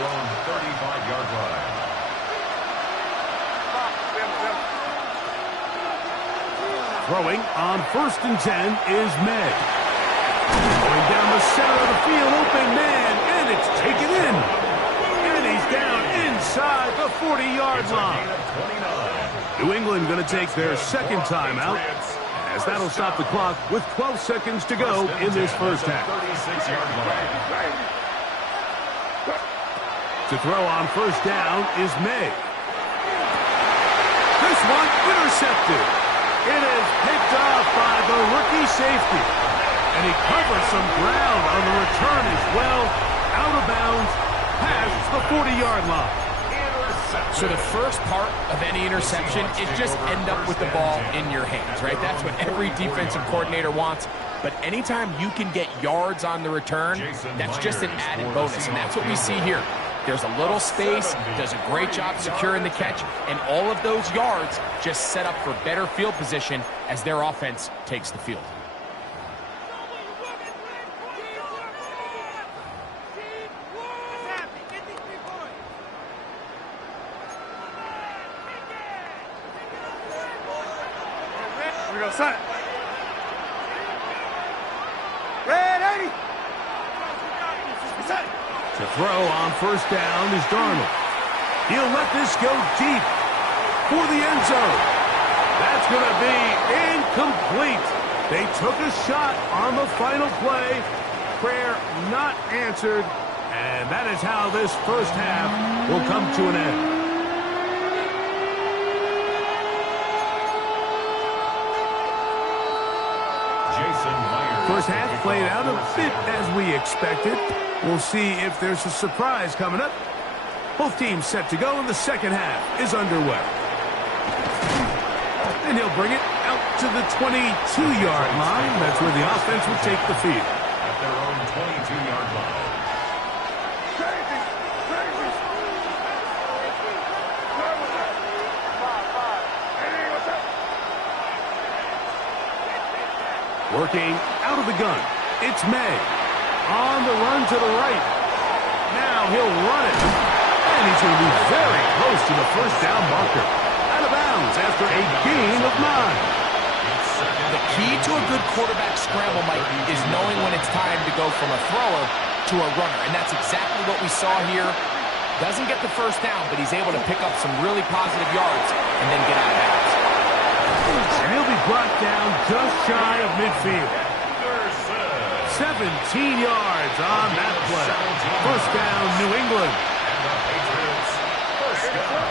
Throwing on first and 10 is May. Going down the center of the field, open man, and it's taken in. And he's down inside the 40-yard line. New England going to take their second timeout, as that'll stop the clock with 12 seconds to go in this first half. To throw on first down is May. This one intercepted. It is picked off by the rookie safety. And he covers some ground on the return as well. Out of bounds, past the 40-yard line. So the first part of any interception is just end up with the ball in your hands, right? That's what every defensive coordinator wants. But anytime you can get yards on the return, that's just an added bonus. And that's what we see here. There's a little space, does a great job securing the catch, and all of those yards just set up for better field position as their offense takes the field. Here we go, son. Red 80. To throw on first down is Darnold. He'll let this go deep for the end zone. That's going to be incomplete. They took a shot on the final play. Prayer not answered. And that is how this first half will come to an end. First half played out a bit as we expected. We'll see if there's a surprise coming up. Both teams set to go, and the second half is underway. And he'll bring it out to the 22-yard line. That's where the offense will take the field. At their own 22-yard line. Working out of the gun, it's May. On the run to the right. Now he'll run it. And he's going to be very close to the first down marker. Out of bounds after a gain of 9. The key to a good quarterback scramble, Mike, is knowing when it's time to go from a thrower to a runner. And that's exactly what we saw here. Doesn't get the first down, but he's able to pick up some really positive yards and then get out of bounds. And he'll be brought down just shy of midfield. 17 yards on that play. First down, New England. And the Patriots, first down.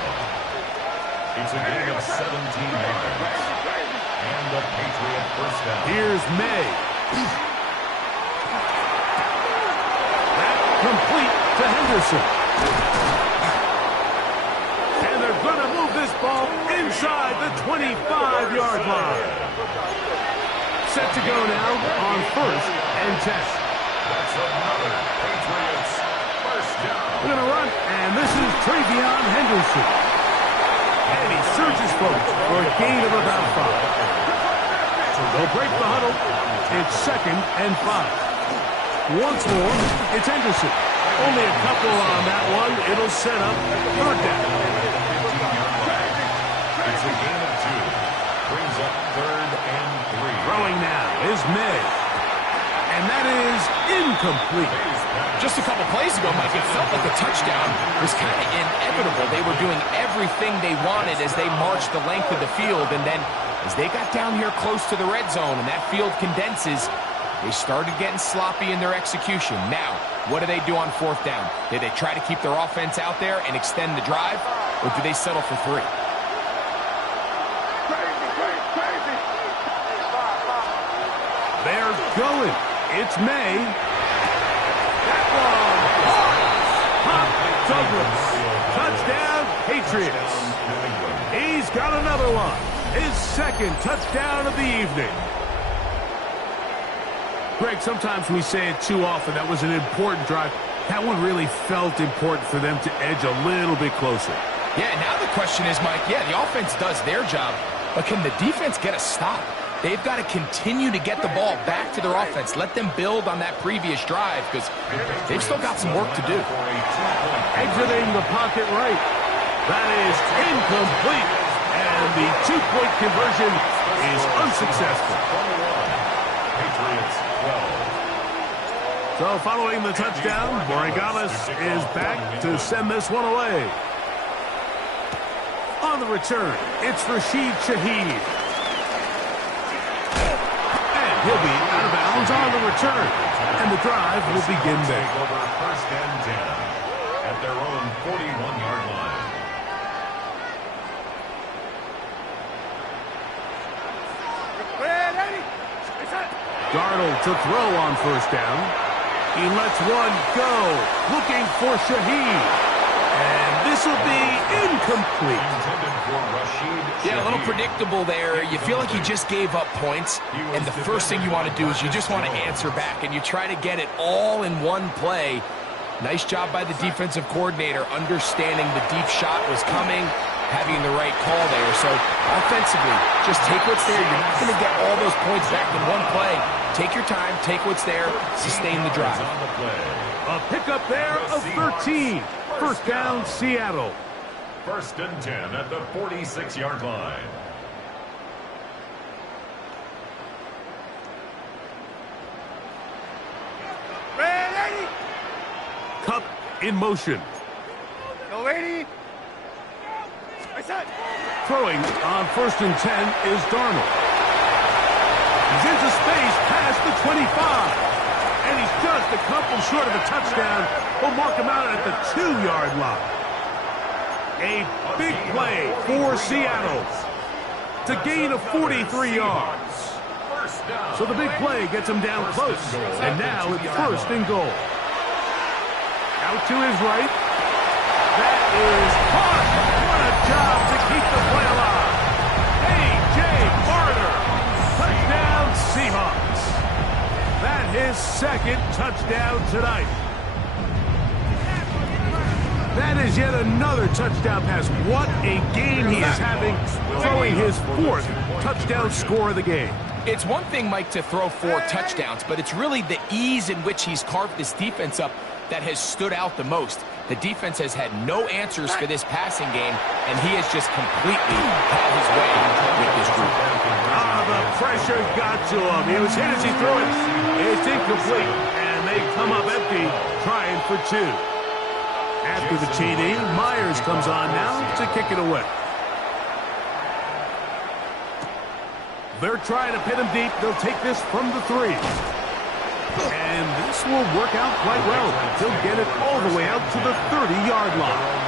It's a gain of 17 yards. And the Patriot first down. Here's May. That complete to Henderson. And they're going to move this ball inside the 25-yard line. Set to go now on first and 10. That's another Patriots first down. We're going to run, and this is Travion Henderson. And he surges forward for a gain of about 5. So they'll break the huddle. It's second and 5. Once more, it's Henderson. Only a couple on that one. It'll set up third down. It's a gain of 2. Brings up third and 3. Throwing now is May. And that is incomplete. Just a couple plays ago, Mike, it felt like the touchdown was kind of inevitable. They were doing everything they wanted as they marched the length of the field. And then as they got down here close to the red zone and that field condenses, they started getting sloppy in their execution. Now, what do they do on fourth down? Do they try to keep their offense out there and extend the drive, or do they settle for 3? They're going. It's May. That one. Pop Douglas. Touchdown, Patriots. He's got another one. His second touchdown of the evening. Greg, sometimes we say it too often. That was an important drive. That one really felt important for them to edge a little bit closer. Yeah, now the question is, Mike, the offense does their job, but can the defense get a stop? They've got to continue to get the ball back to their offense. Let them build on that previous drive because they've still got some work to do. Exiting the pocket right. That is incomplete. And the two-point conversion is unsuccessful. Patriots 12. So following the touchdown, Borregales is back to send this one away. On the return, it's Rashid Shaheed. And he'll be out of bounds on the return. And the drive will begin there. Over first and 10 at their own 41-yard line. Darnold to throw on first down. He lets one go, looking for Shaheed. And this will be incomplete. Yeah, a little predictable there. You feel like he just gave up points, and the first thing you want to do is you just want to answer back, and you try to get it all in one play. Nice job by the defensive coordinator, understanding the deep shot was coming, having the right call there. So offensively, just take what's there. You're not going to get all those points back in one play. Take your time, take what's there, sustain the drive. A pickup there of 13. First down, Seattle. First and 10 at the 46-yard line. Ready? Cup in motion. Go, lady. I said. Throwing on first and 10 is Darnold. He's into space past the 25. And he's just a couple short of a touchdown. We'll mark him out at the 2-yard line. A big play for Seattle to gain of 43 yards. So the big play gets him down close. And now it's first and goal. Out to his right. That is caught. What a job to keep the play alive. A.J. Barter. Touchdown Seahawks. That his second touchdown tonight. That is yet another touchdown pass. What a game he is having, throwing his 4th touchdown score of the game. It's one thing, Mike, to throw 4 touchdowns, but it's really the ease in which he's carved this defense up that has stood out the most. The defense has had no answers for this passing game, and he has just completely had his way with this group. The pressure got to him. He was hit as he threw it. It's incomplete, and they come up empty, trying for 2. After the TD, Myers comes on now to kick it away. They're trying to pin him deep. They'll take this from the 3. And this will work out quite well. He'll get it all the way out to the 30-yard line.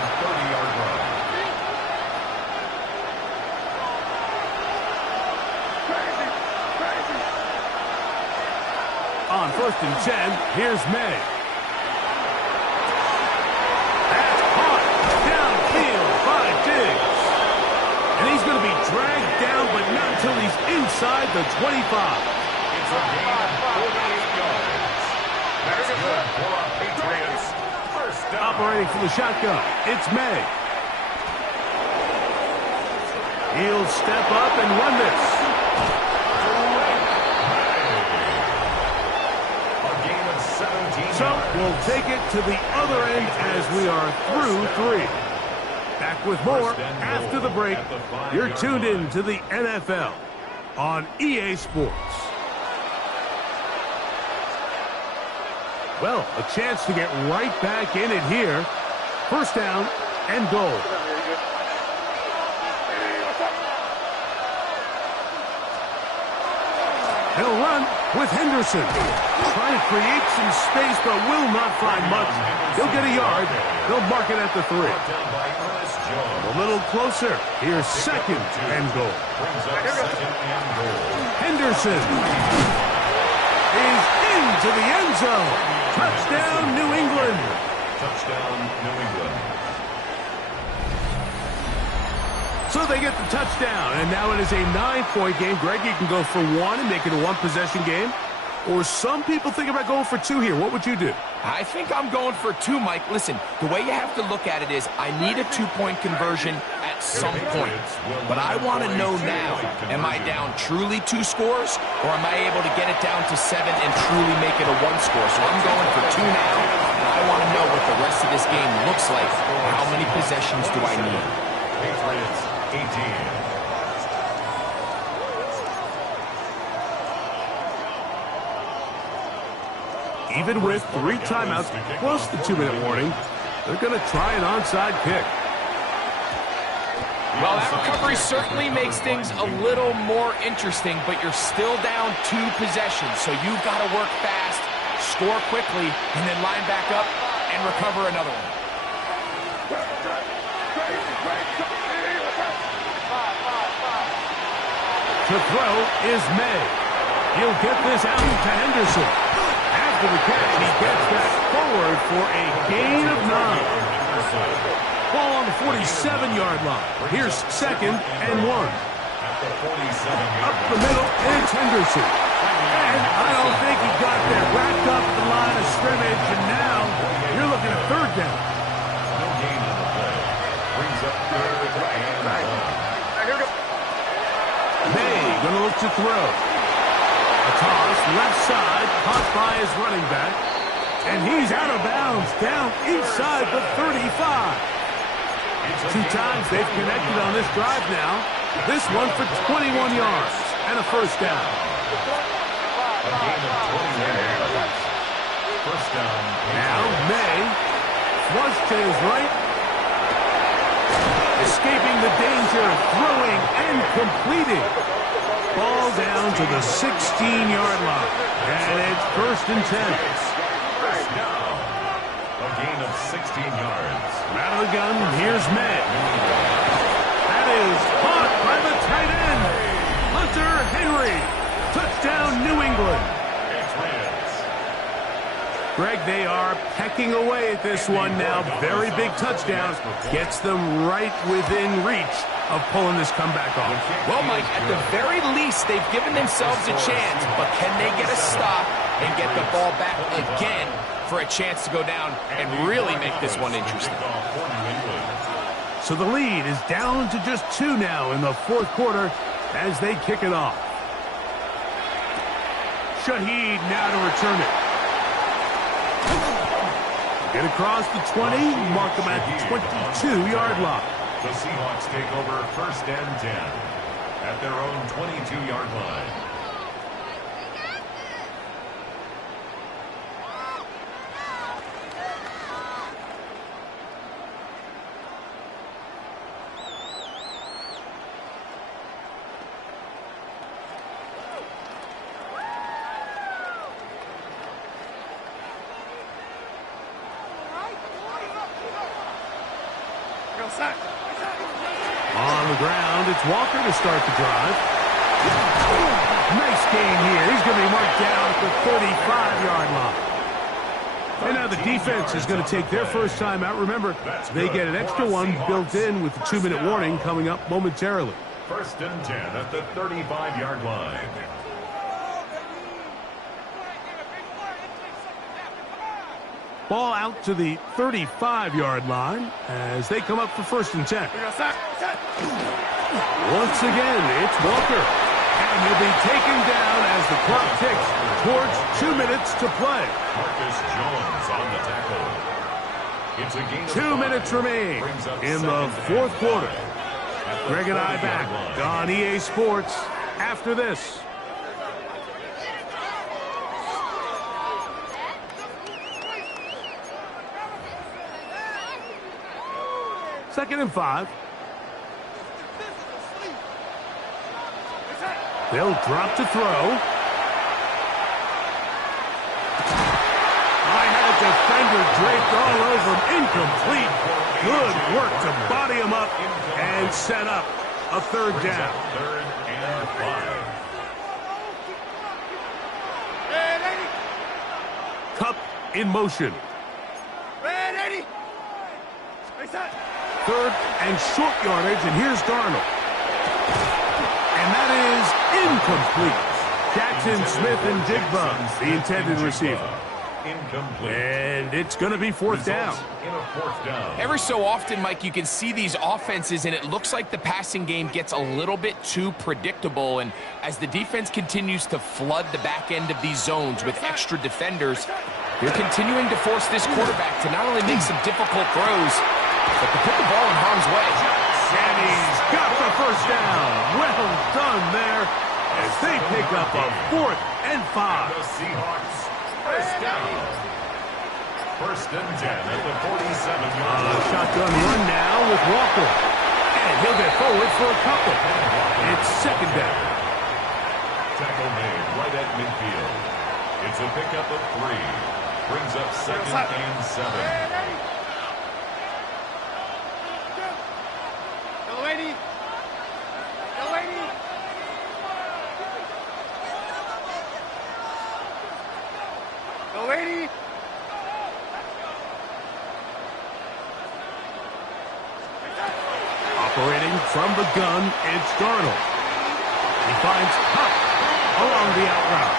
On first and 10, here's May. That's caught downfield by Diggs. And he's going to be dragged down, but not until he's inside the 25. It's a gain of 48 yards. That's good for our Patriots. First down. Operating from the shotgun, it's May. He'll step up and run this. A gain of 17 So we'll take it to the other end as we are through 3. Back with more after the break. You're tuned in to the NFL on EA Sports. Well, a chance to get right back in it here. First down and goal. He'll run with Henderson. Trying to create some space, but will not find much. He'll get a yard. They'll mark it at the 3. A little closer. Here's second and goal. Henderson is into the end zone. Touchdown, New England. Touchdown, New England. So they get the touchdown, and now it is a 9-point game. Greg, you can go for 1 and make it a 1-possession game. Or some people think about going for 2 here. What would you do? I think I'm going for 2, Mike. Listen, the way you have to look at it is I need a 2-point conversion at some point. But I want to know now, am I down truly 2 scores, or am I able to get it down to 7 and truly make it a 1 score? So I'm going for 2 now, and I want to know what the rest of this game looks like. How many possessions do I need? Patriots 18. Even with 3 timeouts plus the 2-minute warning, they're going to try an onside kick. Well, that recovery certainly makes things a little more interesting, but you're still down 2 possessions, so you've got to work fast, score quickly, and then line back up and recover another one. To throw is May. He'll get this out to Henderson. After the catch, he gets that forward for a gain of 9. Ball on the 47-yard line. Here's second and 1. Up the middle, it's Henderson. And I don't think he got there. Wrapped up at the line of scrimmage, and now You're looking at third down. No gain on the play. Brings up third and one. Here we go. May gonna look to throw. A toss, left side, caught by his running back. And he's out of bounds, down inside the 35. 2 times they've connected on this drive now. This one for 21 yards and a first down. A gain of 21 yards. First down. Now May, flush to his right. Escaping the danger, throwing and completing. Ball down to the 16-yard line. And it's first and 10. First down. A gain of 16 yards. Out of the gun, here's May. That is caught by the tight end, Hunter Henry. Touchdown, New England. Patriots. Greg, they are pecking away at this one now. Very big touchdown. Gets them right within reach of pulling this comeback off. Well, Mike, at the very least, they've given themselves a chance, but can they get a stop and get the ball back again for a chance to go down and really make this one interesting? So the lead is down to just 2 now in the fourth quarter as they kick it off. Shaheed now to return it. Get across the 20, mark them at the 22-yard line. The Seahawks take over first and 10 at their own 22-yard line. On the ground, it's Walker to start the drive. Nice gain here. He's going to be marked down at the 35-yard line. And now the defense is going to take their first time out. Remember, they get an extra one built in with the 2-minute warning coming up momentarily. First and 10 at the 35-yard line. Ball out to the 35-yard line as they come up for first and 10. Once again, it's Walker. And he'll be taken down as the clock ticks towards 2 minutes to play. Marcus Jones on the tackle. It's a gain of 2 minutes remain in the fourth quarter. Greg and I back on EA Sports after this. Second and 5. They'll drop to throw. I had a defender draped all over him. Incomplete. Good work to body him up and set up a third down. Third and 5. Cup in motion. Third and short yardage, and here's Darnold. And that is incomplete. Jackson Smith and Jigba, the intended receiver. Incomplete. And it's going to be fourth down. In a fourth down. Every so often, Mike, you can see these offenses, and it looks like the passing game gets a little bit too predictable. And as the defense continues to flood the back end of these zones with extra defenders, they're continuing to force this quarterback to not only make some difficult throws, but to put the ball in harm's way. And he's got the first down. Well done there as they pick up a 4th and 5. The Seahawks first down. First and 10 at the 47-yard line. Shotgun run now with Walker. And he'll get forward for a couple. It's second down. Tackle made right at midfield. It's a pickup of 3. Brings up second and 7. Operating from the gun, it's Darnold. He finds Hupp along the out route.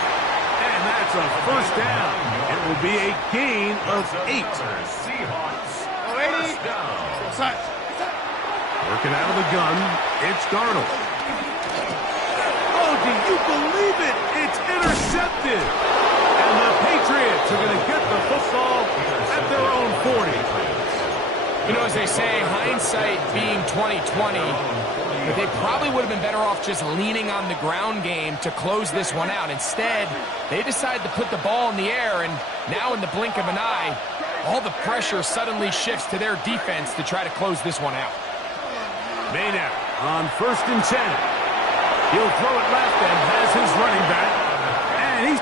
And And that's a first down. It will be a gain of 8. Seahawks. First down. Working out of the gun, it's Darnold. Oh, do you believe it? It's intercepted. And the Patriots are going to get the football at their own 40. You know, as they say, hindsight being 20/20, but they probably would have been better off just leaning on the ground game to close this one out. Instead, they decided to put the ball in the air, and now in the blink of an eye, all the pressure suddenly shifts to their defense to try to close this one out. Maynard on 1st and 10. He'll throw it left and has his running back. And he's